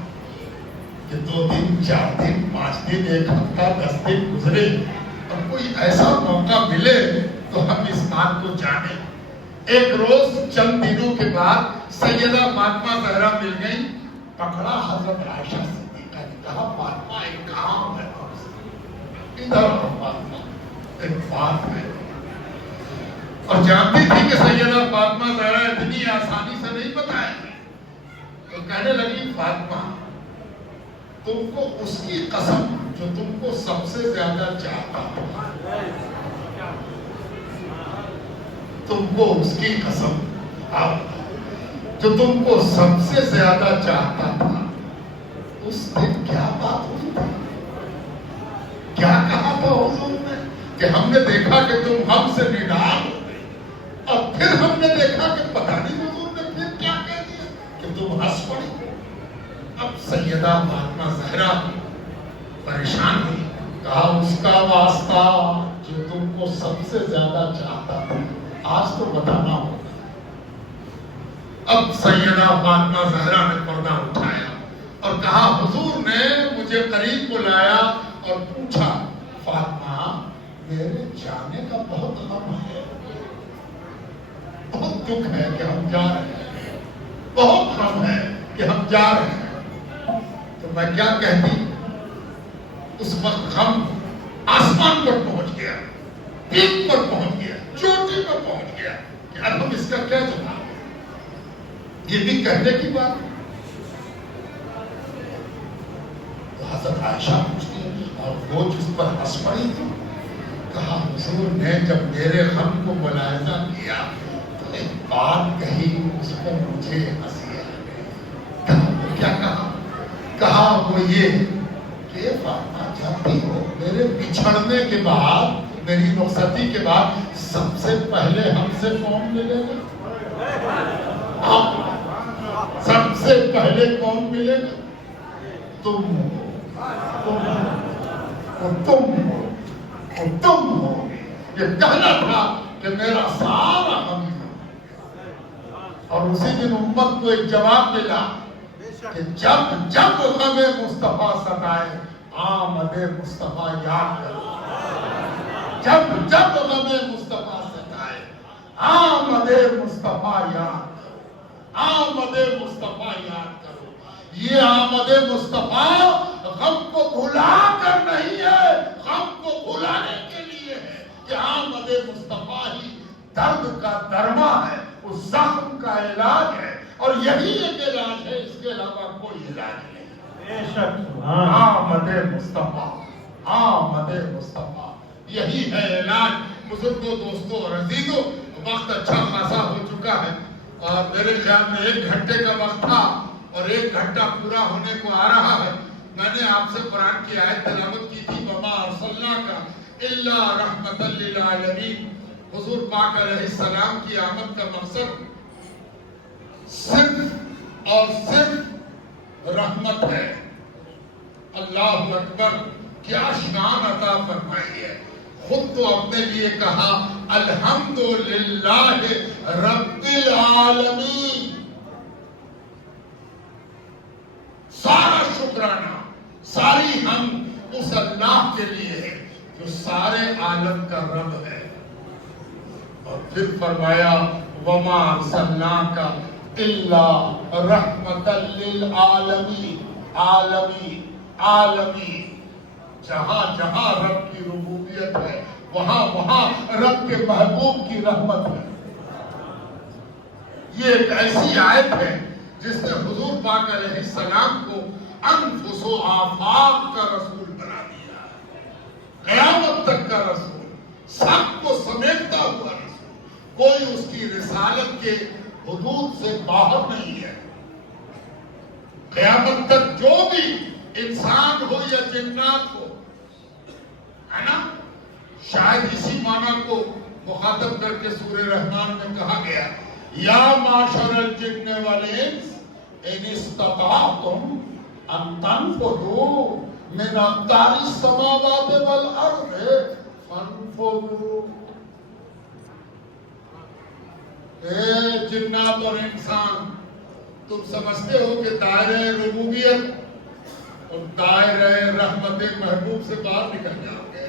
کہ 2 دن 4 دن 5 دن 1 ہفتہ 10 دن گزرے اور کوئی ایسا موقع ملے تو ہم اس بات کو جانیں. ایک روز چند دنوں کے بعد سیدہ فاطمہ زہرا مل گئی. پکڑا حضرت عائشہ صدیقہ نے کہا فاطمہ ایک کام ہے آپ سے. ادھر فاطمہ ایک بات ہے. اور جانتی تھی کہ سیدہ فاطمہ زہرا اتنی آسانی سے نہیں بتائے گی تو کہنے لگی فاطمہ تم کو اس کی قسم جو تم کو سب سے زیادہ چاہتا تھا، تم کو اس کی قسم جو تم کو سب سے زیادہ چاہتا تھا، اس دن کیا بات ہوئی تھی؟ کیا کہا تھا حضور نے کہ ہم نے دیکھا کہ تم ہم سے نڈال ہو گئی، اور پھر ہم نے دیکھا کہ پتہ نہیں حضور نے پھر کیا کہہ دیا کہ تم ہنس پڑی. اب سیدہ فاطمہ زہرا پریشان ہوئی. کہا اس کا واسطہ جو تم کو سب سے زیادہ چاہتا تھا آج تو بتانا ہوگا. اب سیدہ فاطمہ زہرا نے پردہ اٹھایا اور کہا حضور نے مجھے قریب بلایا اور پوچھا فاطمہ میرے جانے کا بہت غم ہے، بہت دکھ ہے کہ ہم جا رہے ہیں، بہت غم ہے کہ ہم جا رہے ہیں. تو میں کیا کہتی؟ اس وقت غم آسمان پر پہنچ گیا، پیک پر پہنچ گیا، چوٹی پر پہنچ گیا کہ اب ہم اس کا کیا جواب؟ یہ بھی کہنے کی بات. تو حضرت عائشہ پوچھتی ہے اور وہ جس پر ہنس پڑی تھی. کہا حضور نے جب میرے غم کو ملاحظہ کیا تو ایک بات کہی، اس پر مجھے ہنسی آ گئی. کہا وہ کیا کہا؟ کہا وہ یہ کہ فاطمہ جانتی ہو میرے بچھڑنے کے بعد، میری رخصتی کے بعد سب سے پہلے ہم سے کون ملے گا؟ سب سے پہلے کون ملے گا؟ تم ہو. یہ کہنا تھا کہ میرا سارا غم. اور اسی دن امت کو ایک جواب ملا کہ جب غم مصطفیٰ ستائے آمد مصطفیٰ یاد کرو. جب غم مصطفیٰ ستائے آمد مصطفیٰ یاد کرو. یہ آمد مصطفیٰ غم کو بھلا کر نہیں ہے، غم کو بھلانے کے لیے ہے کہ آمد مصطفیٰ ہی درد کا درما ہے، اس زخم کا علاج ہے، اور یہی ایک علاج ہے، اس کے علاوہ کوئی علاج نہیں. بے شک آمد مصطفیٰ یہی ہے علاج. بزرگوں، دوستوں اور عزیزوں، وقت اچھا خاصا ہو چکا ہے اور میرے خیال میں 1 گھنٹے کا وقت تھا اور 1 گھنٹہ پورا ہونے کو آ رہا ہے. میں نے آپ سے قرآن کی آیت تلاوت کی تھی وَمَا أَرْسَلْنَاكَ إِلَّا رَحْمَةً لِلْعَالَمِينَ. حضور پاک علیہ السلام کی آمد کا مقصد صرف اور صرف رحمت ہے. اللہ اکبر، کیا شان عطا فرمائی ہے. خود تو اپنے لیے کہا الحمدللہ رب العالمین. سارا شکرانہ، ساری ہم اس اللہ کے لیے ہے جو سارے عالم کا رب ہے. اور پھر فرمایا وما ارسلناک الا رحمتا للعالمین. عالمی عالمی جہاں جہاں رب کی ربوبیت ہے وہاں وہاں رب کے محبوب کی رحمت ہے. یہ ایک ایسی آیت ہے جس نے حضور پاک علیہ السلام کو انفس و آفاق کا رسول بنا دیا. قیامت تک کا رسول, سب کو سمیٹتا ہوا رسول. کوئی اس کی رسالت کے حدود سے باہر نہیں ہے. قیامت تک جو بھی انسان ہو یا جنات ہو, ہے نا, شاید اسی معنی کو مخاطب کر کے سورہ رحمان میں کہا گیا یا معاشر الجن والانس ان استطعتم ان تنفذوا من اقطار السماوات والارض فانفذوا. اے جنات اور انسان, تم سمجھتے ہو کہ دائرہ ربوبیت اور دائرہ رحمت محبوب سے باہر نکل جاؤ گے.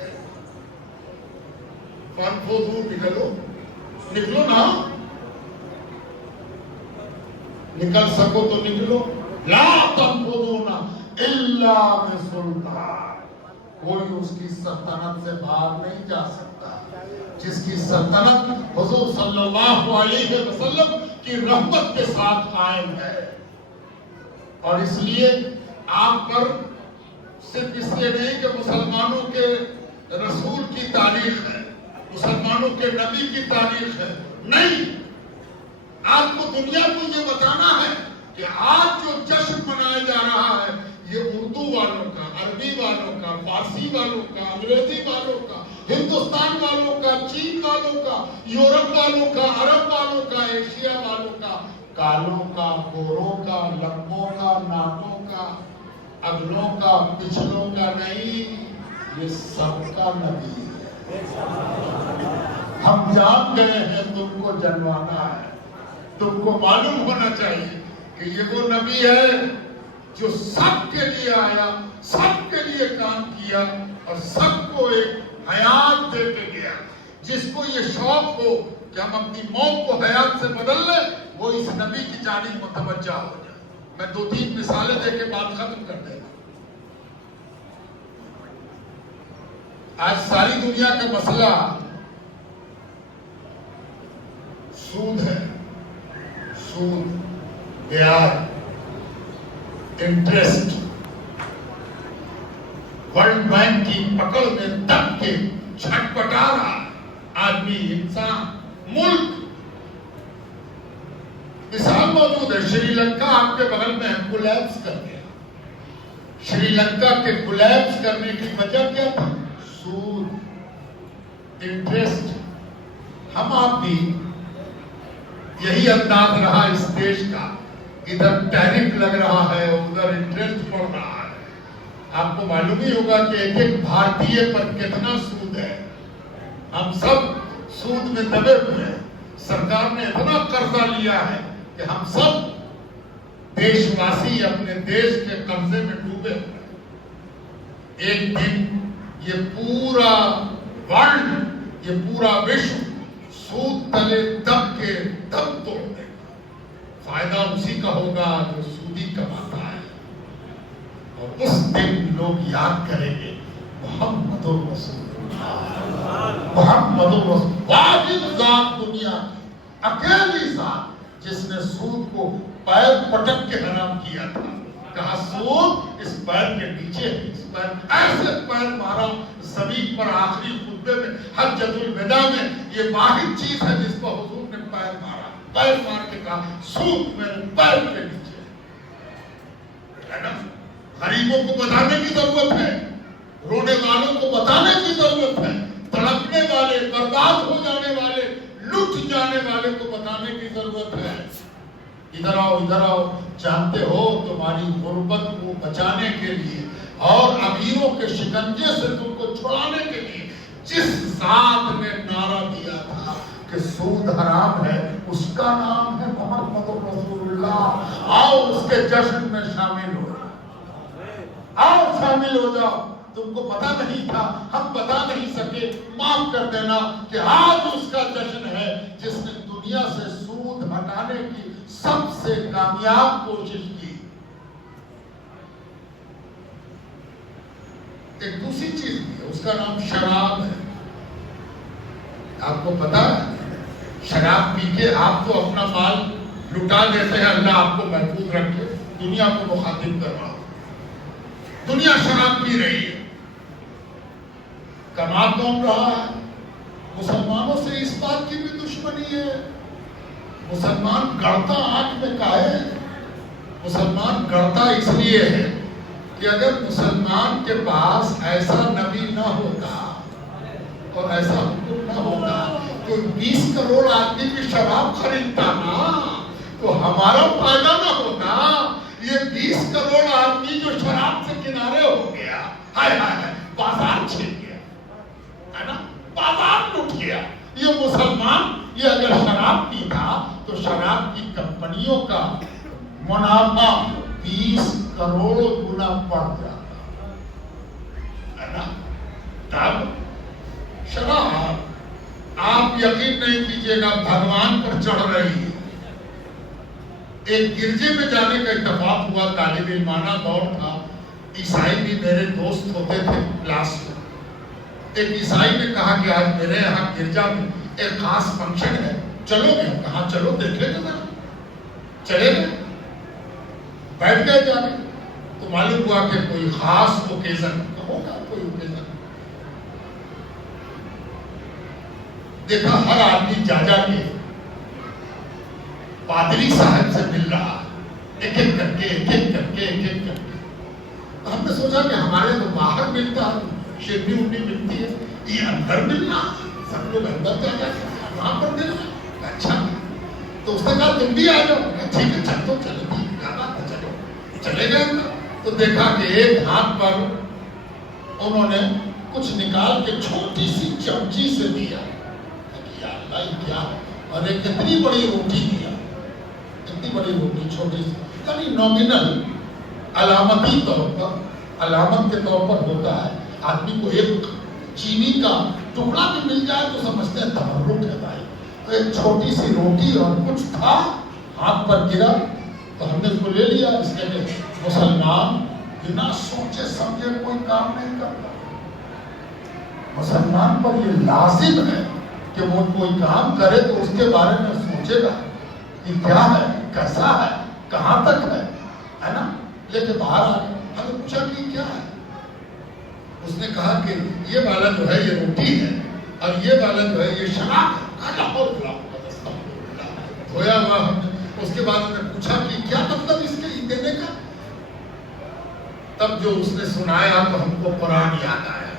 فانفذوا, نکلو, نکلو نا, نکل سکو تو نکلو. لا تنفذون الا بسلطان. کوئی اس کی سلطنت سے باہر نہیں جا سکتا. جس کی سلطنت حضور صلی اللہ علیہ وسلم کی رحمت کے ساتھ قائم ہے. اور اس لیے آپ پر صرف اس لیے نہیں کہ مسلمانوں کے رسول کی تاریخ ہے, مسلمانوں کے نبی کی تاریخ ہے, نہیں, آپ کو دنیا کو یہ بتانا ہے کہ آج جو جشن منایا جا رہا ہے یہ اردو والوں کا, عربی والوں کا, فارسی والوں کا, انگریزی والوں کا, ہندوستان والوں کا, چین والوں کا, یورپ والوں کا, عرب والوں کا, ایشیا والوں کا, کالوں کا, گوروں کا, لمبوں کا, ناٹوں کا, اگلوں کا, پچھلوں کا نہیں, یہ سب کا نبی ہے. ہم جان گئے ہیں تم کو جنوانا ہے. تم کو معلوم ہونا چاہیے کہ یہ وہ نبی ہے جو سب کے لیے آیا, سب کے لیے کام کیا اور سب کو ایک حیات دے کے گیا. جس کو یہ شوق ہو کہ ہم اپنی موت کو حیات سے بدل لیں, وہ اس نبی کی جانب متوجہ ہو جائے. میں 2-3 مثالیں دے کے بات ختم کر دیں. آج ساری دنیا کا مسئلہ سود ہے. سود, بیاج, انٹرسٹ. ورلڈ بینک کی پکڑ میں دب کے چھٹپٹا رہا آدمی, انسان, ملک. مثال موجود ہے, شری لنکا آپ کے بغل میں کولیپس کر گیا. شری لنکا کے کولیپس کرنے کی وجہ کیا تھی؟ سود, انٹرسٹ. ہم آپ بھی یہی انداز رہا اس دیش کا, ادھر ٹیرف لگ رہا ہے, ادھر انٹرسٹ پڑ رہا ہے. آپ کو معلوم ہی ہوگا کہ ایک ایک بھارتیہ پر کتنا سود ہے. ہم سب سود میں دبے ہوئے ہیں. سرکار نے اتنا قرضہ لیا ہے کہ ہم سب دیش واسی اپنے دیش کے قرضے میں ڈوبے ہوئے ہیں. ایک دن یہ پورا ورلڈ, یہ پورا وشو سود تلے دب کے دم توڑ دے گا. فائدہ اسی کا ہوگا جو سودی کماتا ہے. اور اس دن لوگ یاد کریں گے محمد رسول اللہ, محمد رسول, واحد ذات دنیا, اکیلی ذات جس نے سود کو پیر پٹک کے حرام کیا تھا. کہا سود اس پیر کے نیچے, اس پیر ایسے پیر مارا زمین پر. آخری خطبے میں حجۃ الوداع میں یہ واحد چیز ہے جس کو حضور نے پیر مارا. پیر مار کے کہا سود میرے پیر کے نیچے ہے نا. غریبوں کو بتانے کی ضرورت ہے, رونے والوں کو بتانے کی ضرورت ہے, تڑپنے والے, برباد ہو جانے والے, لٹ جانے والے کو بتانے کی ضرورت ہے. ادھر آؤ, ادھر آؤ. جانتے ہو تمہاری غربت کو بچانے کے لیے اور امیروں کے شکنجے سے تم کو چھڑانے کے لیے جس ذات نے نعرہ دیا تھا کہ سود حرام ہے, اس کا نام ہے محمد رسول اللہ. آؤ اس کے جشن میں شامل ہو, آؤ شامل ہو جاؤ، تم کو پتا نہیں تھا، ہم بتا نہیں سکے، معاف کر دینا کہ آج اس کا جشن ہے جس نے دنیا سے سود ہٹانے کی سب سے کامیاب کوشش کی۔ ایک دوسری چیز بھی ہے، اس کا نام شراب ہے۔ آپ کو پتا ہے شراب پی کے آپ تو اپنا مال لٹا دیتے ہیں، اللہ آپ کو محفوظ رکھے، دنیا کو مخاطب کر رہا ہوں۔ دنیا شراب پی رہی ہے، کما کون رہا ہے؟ مسلمانوں سے اس بات کی بھی دشمنی ہے۔ مسلمان گڑتا آنکھ میں کاہے ہے؟ مسلمان گڑتا اس لیے ہے کہ اگر مسلمان کے پاس ایسا نبی نہ ہوتا اور ایسا حکم نہ ہوتا تو 20 کروڑ آدمی کی شراب خریدتا نا تو ہمارا فائدہ نہ ہوتا۔ یہ 20 کروڑ آدمی جو شراب سے کنارے ہو گیا، ہائے ہائے بازار چھن گیا ہے نا، بازار لٹ گیا۔ یہ مسلمان یہ اگر شراب پیتا تو شراب کی کمپنیوں کا منافع 20 کروڑ گنا بڑھ جاتا ہے نا۔ تب شراب آپ یقین نہیں کیجیے گا بھگوان پر چڑھ رہی ہے۔ ایک گرجے میں جانے کا اتفاق ہوا، طالب علمانہ دور تھا، عیسائی بھی میرے دوست ہوتے تھے کلاس میں۔ ایک عیسائی نے کہا کہ آج میرے یہاں گرجا میں ایک خاص فنکشن ہے، چلو گے؟ کہاں چلو دیکھ لیں گے۔ چلے گئے، بیٹھ گئے جا کے، تو معلوم ہوا کہ کوئی خاص اوکیزن ہوگا، کوئی اوکیزن۔ دیکھا ہر آدمی جا جا کے پادری صاحب سے مل رہا، ایک ایک کر کے ایک ایک کر کے ایک ایک کر کے۔ تو ہم نے سوچا کہ ہمارے تو باہر ملتا ہے، شیرنی اونی ملتی ہے، یہ اندر ملنا، سب لوگ اندر جا جا کے وہاں پر ملنا۔ اچھا، تو اس نے کہا تم بھی آ جاؤ۔ ٹھیک ہے چل تو چلو، کیا بات ہے، چلو چلے گئے۔ تو دیکھا کہ ایک ہاتھ پر انہوں نے کچھ نکال کے چھوٹی سی چمچی سے دیا، یا اللہ یہ کیا ہے، اور ایک اتنی بڑی روٹی دیا، اتنی بڑی روٹی چھوٹی سی، یعنی نومینل علامتی طور پر، علامت کے طور پر ہوتا ہے۔ آدمی کو ایک چینی کا ٹکڑا بھی مل جائے تو سمجھتے ہیں تبرک ہے بھائی۔ تو ایک چھوٹی سی روٹی اور کچھ تھا، ہاتھ پر گرا تو ہم نے اس کو لے لیا۔ اس کے لیے مسلمان بنا سوچے سمجھے کوئی کام نہیں کرتا۔ مسلمان پر یہ لازم ہے کہ وہ کوئی کام کرے تو اس کے بارے میں سوچے گا کہ کیا ہے، کیسا ہے، کہاں تک ہے نا۔ لے کے باہر آ گئے، ہم نے پوچھا کہ کیا ہے؟ اس نے کہا کہ یہ والا جو ہے یہ روٹی ہے اور یہ والا جو ہے یہ شراب ہے۔ دھویا ہوا ہم نے۔ اس کے بعد ہم نے پوچھا کہ کیا مطلب اس کے دینے کا؟ تب جو اس نے سنایا تو ہم کو قرآن یاد آیا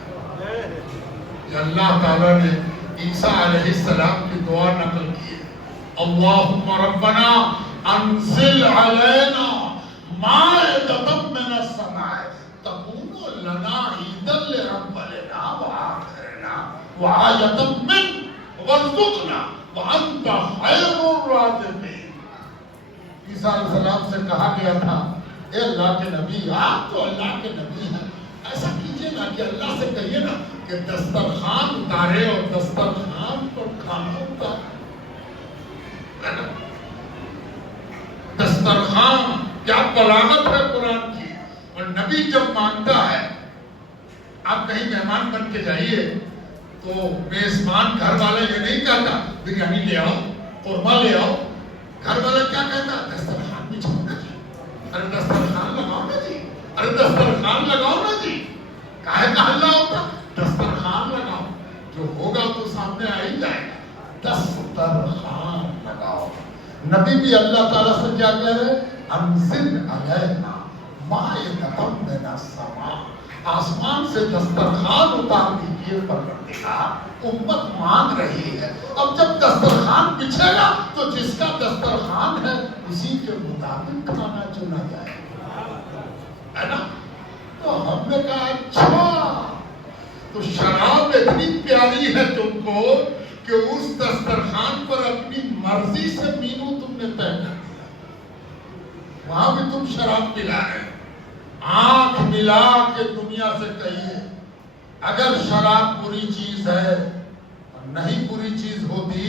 کہ اللہ تعالیٰ نے عیسیٰ علیہ السلام کی دعا نقل کی ہے، اللہم ربنا انزل علینا مائدۃ من السماء تکون لنا عیدا لأولنا وآخرنا وآیۃ منک وارزقنا وانت خیر الرازقین۔ عیسیٰ علیہ السلام سے کہا گیا تھا اے اللہ کے نبی، آپ تو اللہ کے نبی ہیں، ایسا کیجئے نا کہ اللہ سے کہیے نا کہ دسترخوان اتارے اور دسترخوان پر کھانا اتارے۔ دسترخوان کیا بلاغت ہے قرآن کی۔ اور نبی جب مانگتا ہے، آپ کہیں مہمان بن کے جائیے تو میزبان گھر والا یہ نہیں کہتا بریانی لے آؤ، قورمہ لے آؤ۔ گھر والا کیا کہتا؟ دسترخوان بچھاؤ نا جی، ارے دسترخوان لگاؤ نا جی، ارے دسترخوان لگاؤ نا جی۔ کاہے کا حلہ ہوتا؟ دسترخوان لگاؤ، جو ہوگا تو سامنے آ ہی جائے گا۔ دسترخوان لگاؤ۔ نبی بھی اللہ تعالیٰ سے کیا کہہ رہے؟ انزل علینا مائدۃ من السماء، آسمان سے دسترخوان اتار دیجیے پروردگار، امت مانگ رہی ہے۔ اب جب دسترخوان بچھے گا تو جس کا دسترخوان ہے اسی کے مطابق کھانا چنا جائے گا، ہے نا۔ تو ہم نے کہا اچھا، تو شراب اتنی پیاری ہے تم کو کہ اس دسترخوان پر اپنی مرضی سے مینو تم نے طے کر دیا، وہاں بھی تم شراب پلا رہے آنکھ ملا کے دنیا سے کہیے اگر شراب بری چیز ہے اور نہیں بری چیز ہوتی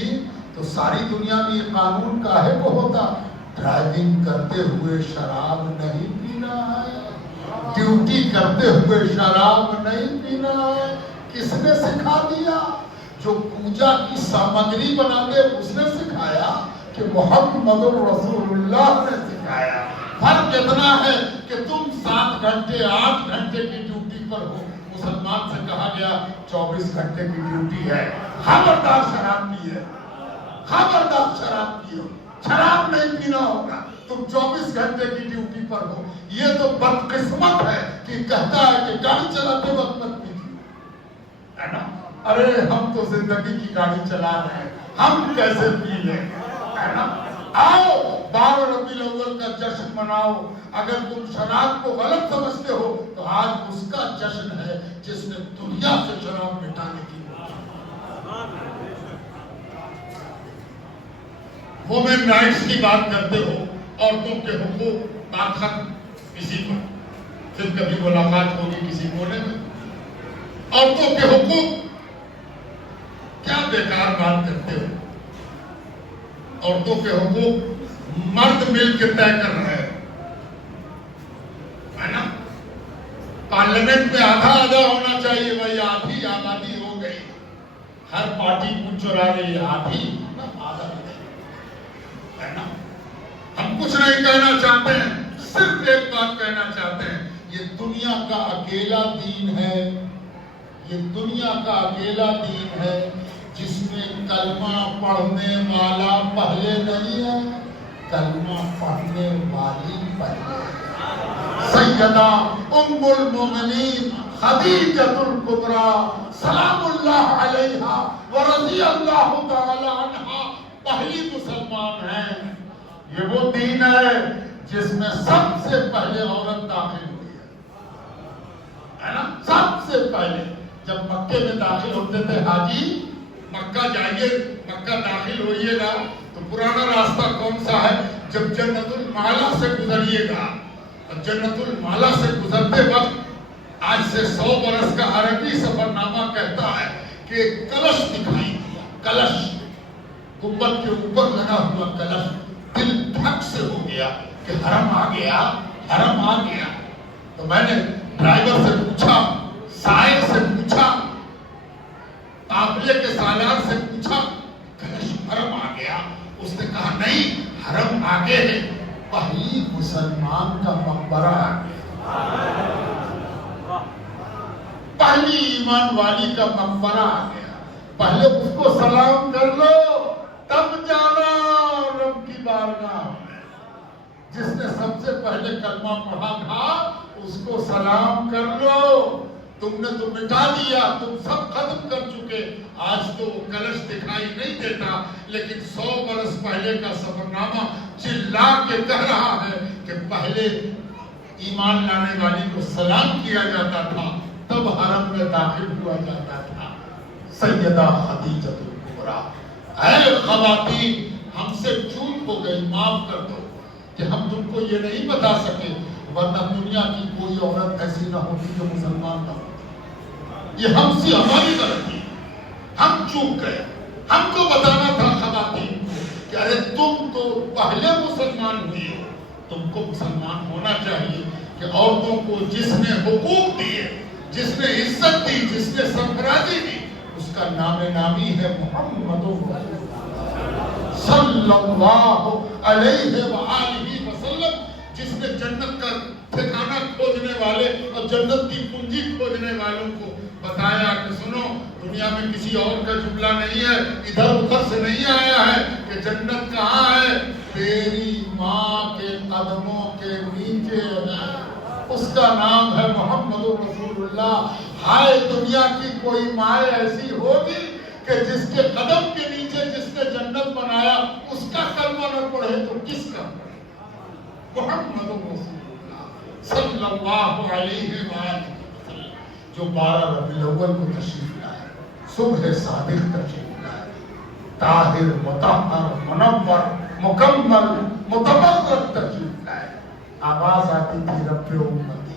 تو ساری دنیا میں یہ قانون کاہے کو ہوتا؟ ڈرائیونگ کرتے ہوئے شراب نہیں پینا ہے، ڈیوٹی کرتے ہوئے شراب نہیں پینا ہے۔ کس نے سکھا دیا؟ جو پوجا کی سامگری بناتے اس نے سکھایا کہ محمد رسول اللہ نے سکھایا۔ فرق اتنا ہے کہ تم 7 گھنٹے 8 گھنٹے کی ڈیوٹی پر ہو، مسلمان سے کہا گیا 24 گھنٹے کی ڈیوٹی ہے، خبردار شراب پیے، خبردار شراب پیو، شراب نہیں پینا ہوگا، تم 24 گھنٹے کی ڈیوٹی پر ہو۔ یہ تو بدقسمت ہے کہ کہتا ہے کہ گاڑی چلاتے وقت مت پیجیے، ہے نا؟ ارے ہم تو زندگی کی گاڑی چلا رہے ہیں، ہم کیسے پی لیں، ہے نا؟ آؤ 12 ربیع الاول کا جشن مناؤ۔ اگر تم شراب کو غلط سمجھتے ہو تو آج اس کا جشن ہے جس نے دنیا سے شراب مٹانے کی وومن رائٹس کی بات کرتے ہو، عورتوں کے حقوق، بات ختم کسی پر، پھر کبھی ملاقات ہوگی کسی کونے میں۔ عورتوں کے حقوق کیا بیکار بات کرتے ہو؟ عورتوں کے حقوق مرد مل کے طے کر رہے ہیں، ہے نا؟ پارلیمنٹ میں آدھا ہونا چاہیے، بھائی آدھی آبادی ہو گئی، ہر پارٹی کو چرا رہی ہے، آدھی آدھا ہے نا؟ ہم کچھ نہیں کہنا چاہتے ہیں، صرف ایک بات کہنا چاہتے ہیں، یہ دنیا کا اکیلا دین ہے، یہ دنیا کا اکیلا دین ہے جس میں کلمہ پڑھنے والا پہلے نہیں ہے، کلمہ پڑھنے والی پہلے ہے۔ سیدہ ام المومنین خدیجۃ الکبریٰ سلام اللہ علیہا ورضی اللہ تعالی عنہا پہلی مسلمان ہیں۔ یہ وہ دین ہے جس میں سب سے پہلے عورت داخل ہوئی ہے نا؟ سب سے پہلے جب مکے میں داخل ہوتے تھے، حاجی مکہ جائیے، مکہ داخل ہوئیے گا تو پرانا راستہ کون سا ہے؟ جب جنت المعلا سے گزریے گا، اور جنت المعلا سے گزرتے وقت آج سے 100 برس کا عربی سفر نامہ کہتا ہے کہ کلش دکھائی دیا، کلش، گنبد کے اوپر لگا ہوا کلش۔ دل دھک سے ہو گیا کہ حرم آ گیا، حرم آ گیا۔ تو میں نے ڈرائیور سے پوچھا، سائر سے پوچھا، قافلے کے سالار سے پوچھا، کلش حرم آ گیا؟ اس نے کہا نہیں، حرم آگے ہے، پہلی مسلمان کا مقبرہ آ گیا، پہلی ایمان والی کا مقبرہ آ گیا، پہلے اس کو سلام کر لو تب جانا رب کی بارگاہ میں۔ جس نے سب سے پہلے کلمہ پڑھا تھا اس کو سلام کر لو، تم نے تو مٹا دیا، تم سب ختم کر چکے، آج تو وہ کلش دکھائی نہیں دیتا، لیکن 100 برس پہلے کا سفرنامہ چلا کے کہہ رہا ہے کہ پہلے ایمان لانے والی کو سلام کیا جاتا تھا، تب حرم میں داخل ہوا جاتا تھا۔ سیدہ خدیجۃ الکبریٰ، اے خواتین ہم سے چوک ہو گئی، معاف کر دو کہ ہم تم کو یہ نہیں بتا سکے، ورنہ دنیا کی کوئی عورت ایسی نہ ہوتی جو مسلمان نہ ہوتی۔ یہ ہم سے ہماری غلطی، ہم چوک گئے، ہم کو بتانا تھا خواتین کو کہ ارے تم تو پہلے مسلمان ہوئی ہو، تم کو مسلمان ہونا چاہیے کہ عورتوں کو جس نے حقوق دیے، جس نے عزت دی، جس نے سرفرازی دی، اس کا نام نامی ہے محمد صلی اللہ علیہ وآلہ وسلم، جس نے جنت کا ٹھکانہ کھوجنے والے اور جنت کی کنجی کھوجنے والوں کو بتایا کہ سنو، دنیا میں کسی اور کا جملہ نہیں ہے، ادھر ادھر سے نہیں آیا ہے کہ جنت کہاں ہے، تیری ماں کے قدموں کے نیچے ہے، اس کا نام ہے محمد رسول اللہ۔ ہائے دنیا کی کوئی ماں ایسی ہوگی کہ جس کے قدم کے نیچے جس نے جنت بنایا اس کا کلمہ نہ پڑھے تو کس کا پڑھے؟ محمد رسول اللہ صلی اللہ علیہ وآلہ وسلم، جو 12 ربیع الاول کو تشریف لائے، صبح صادق تشریف لائے، طاہر مطہر منور مکمل متبرک تشریف لائے۔ آواز آتی تھی رب امتی،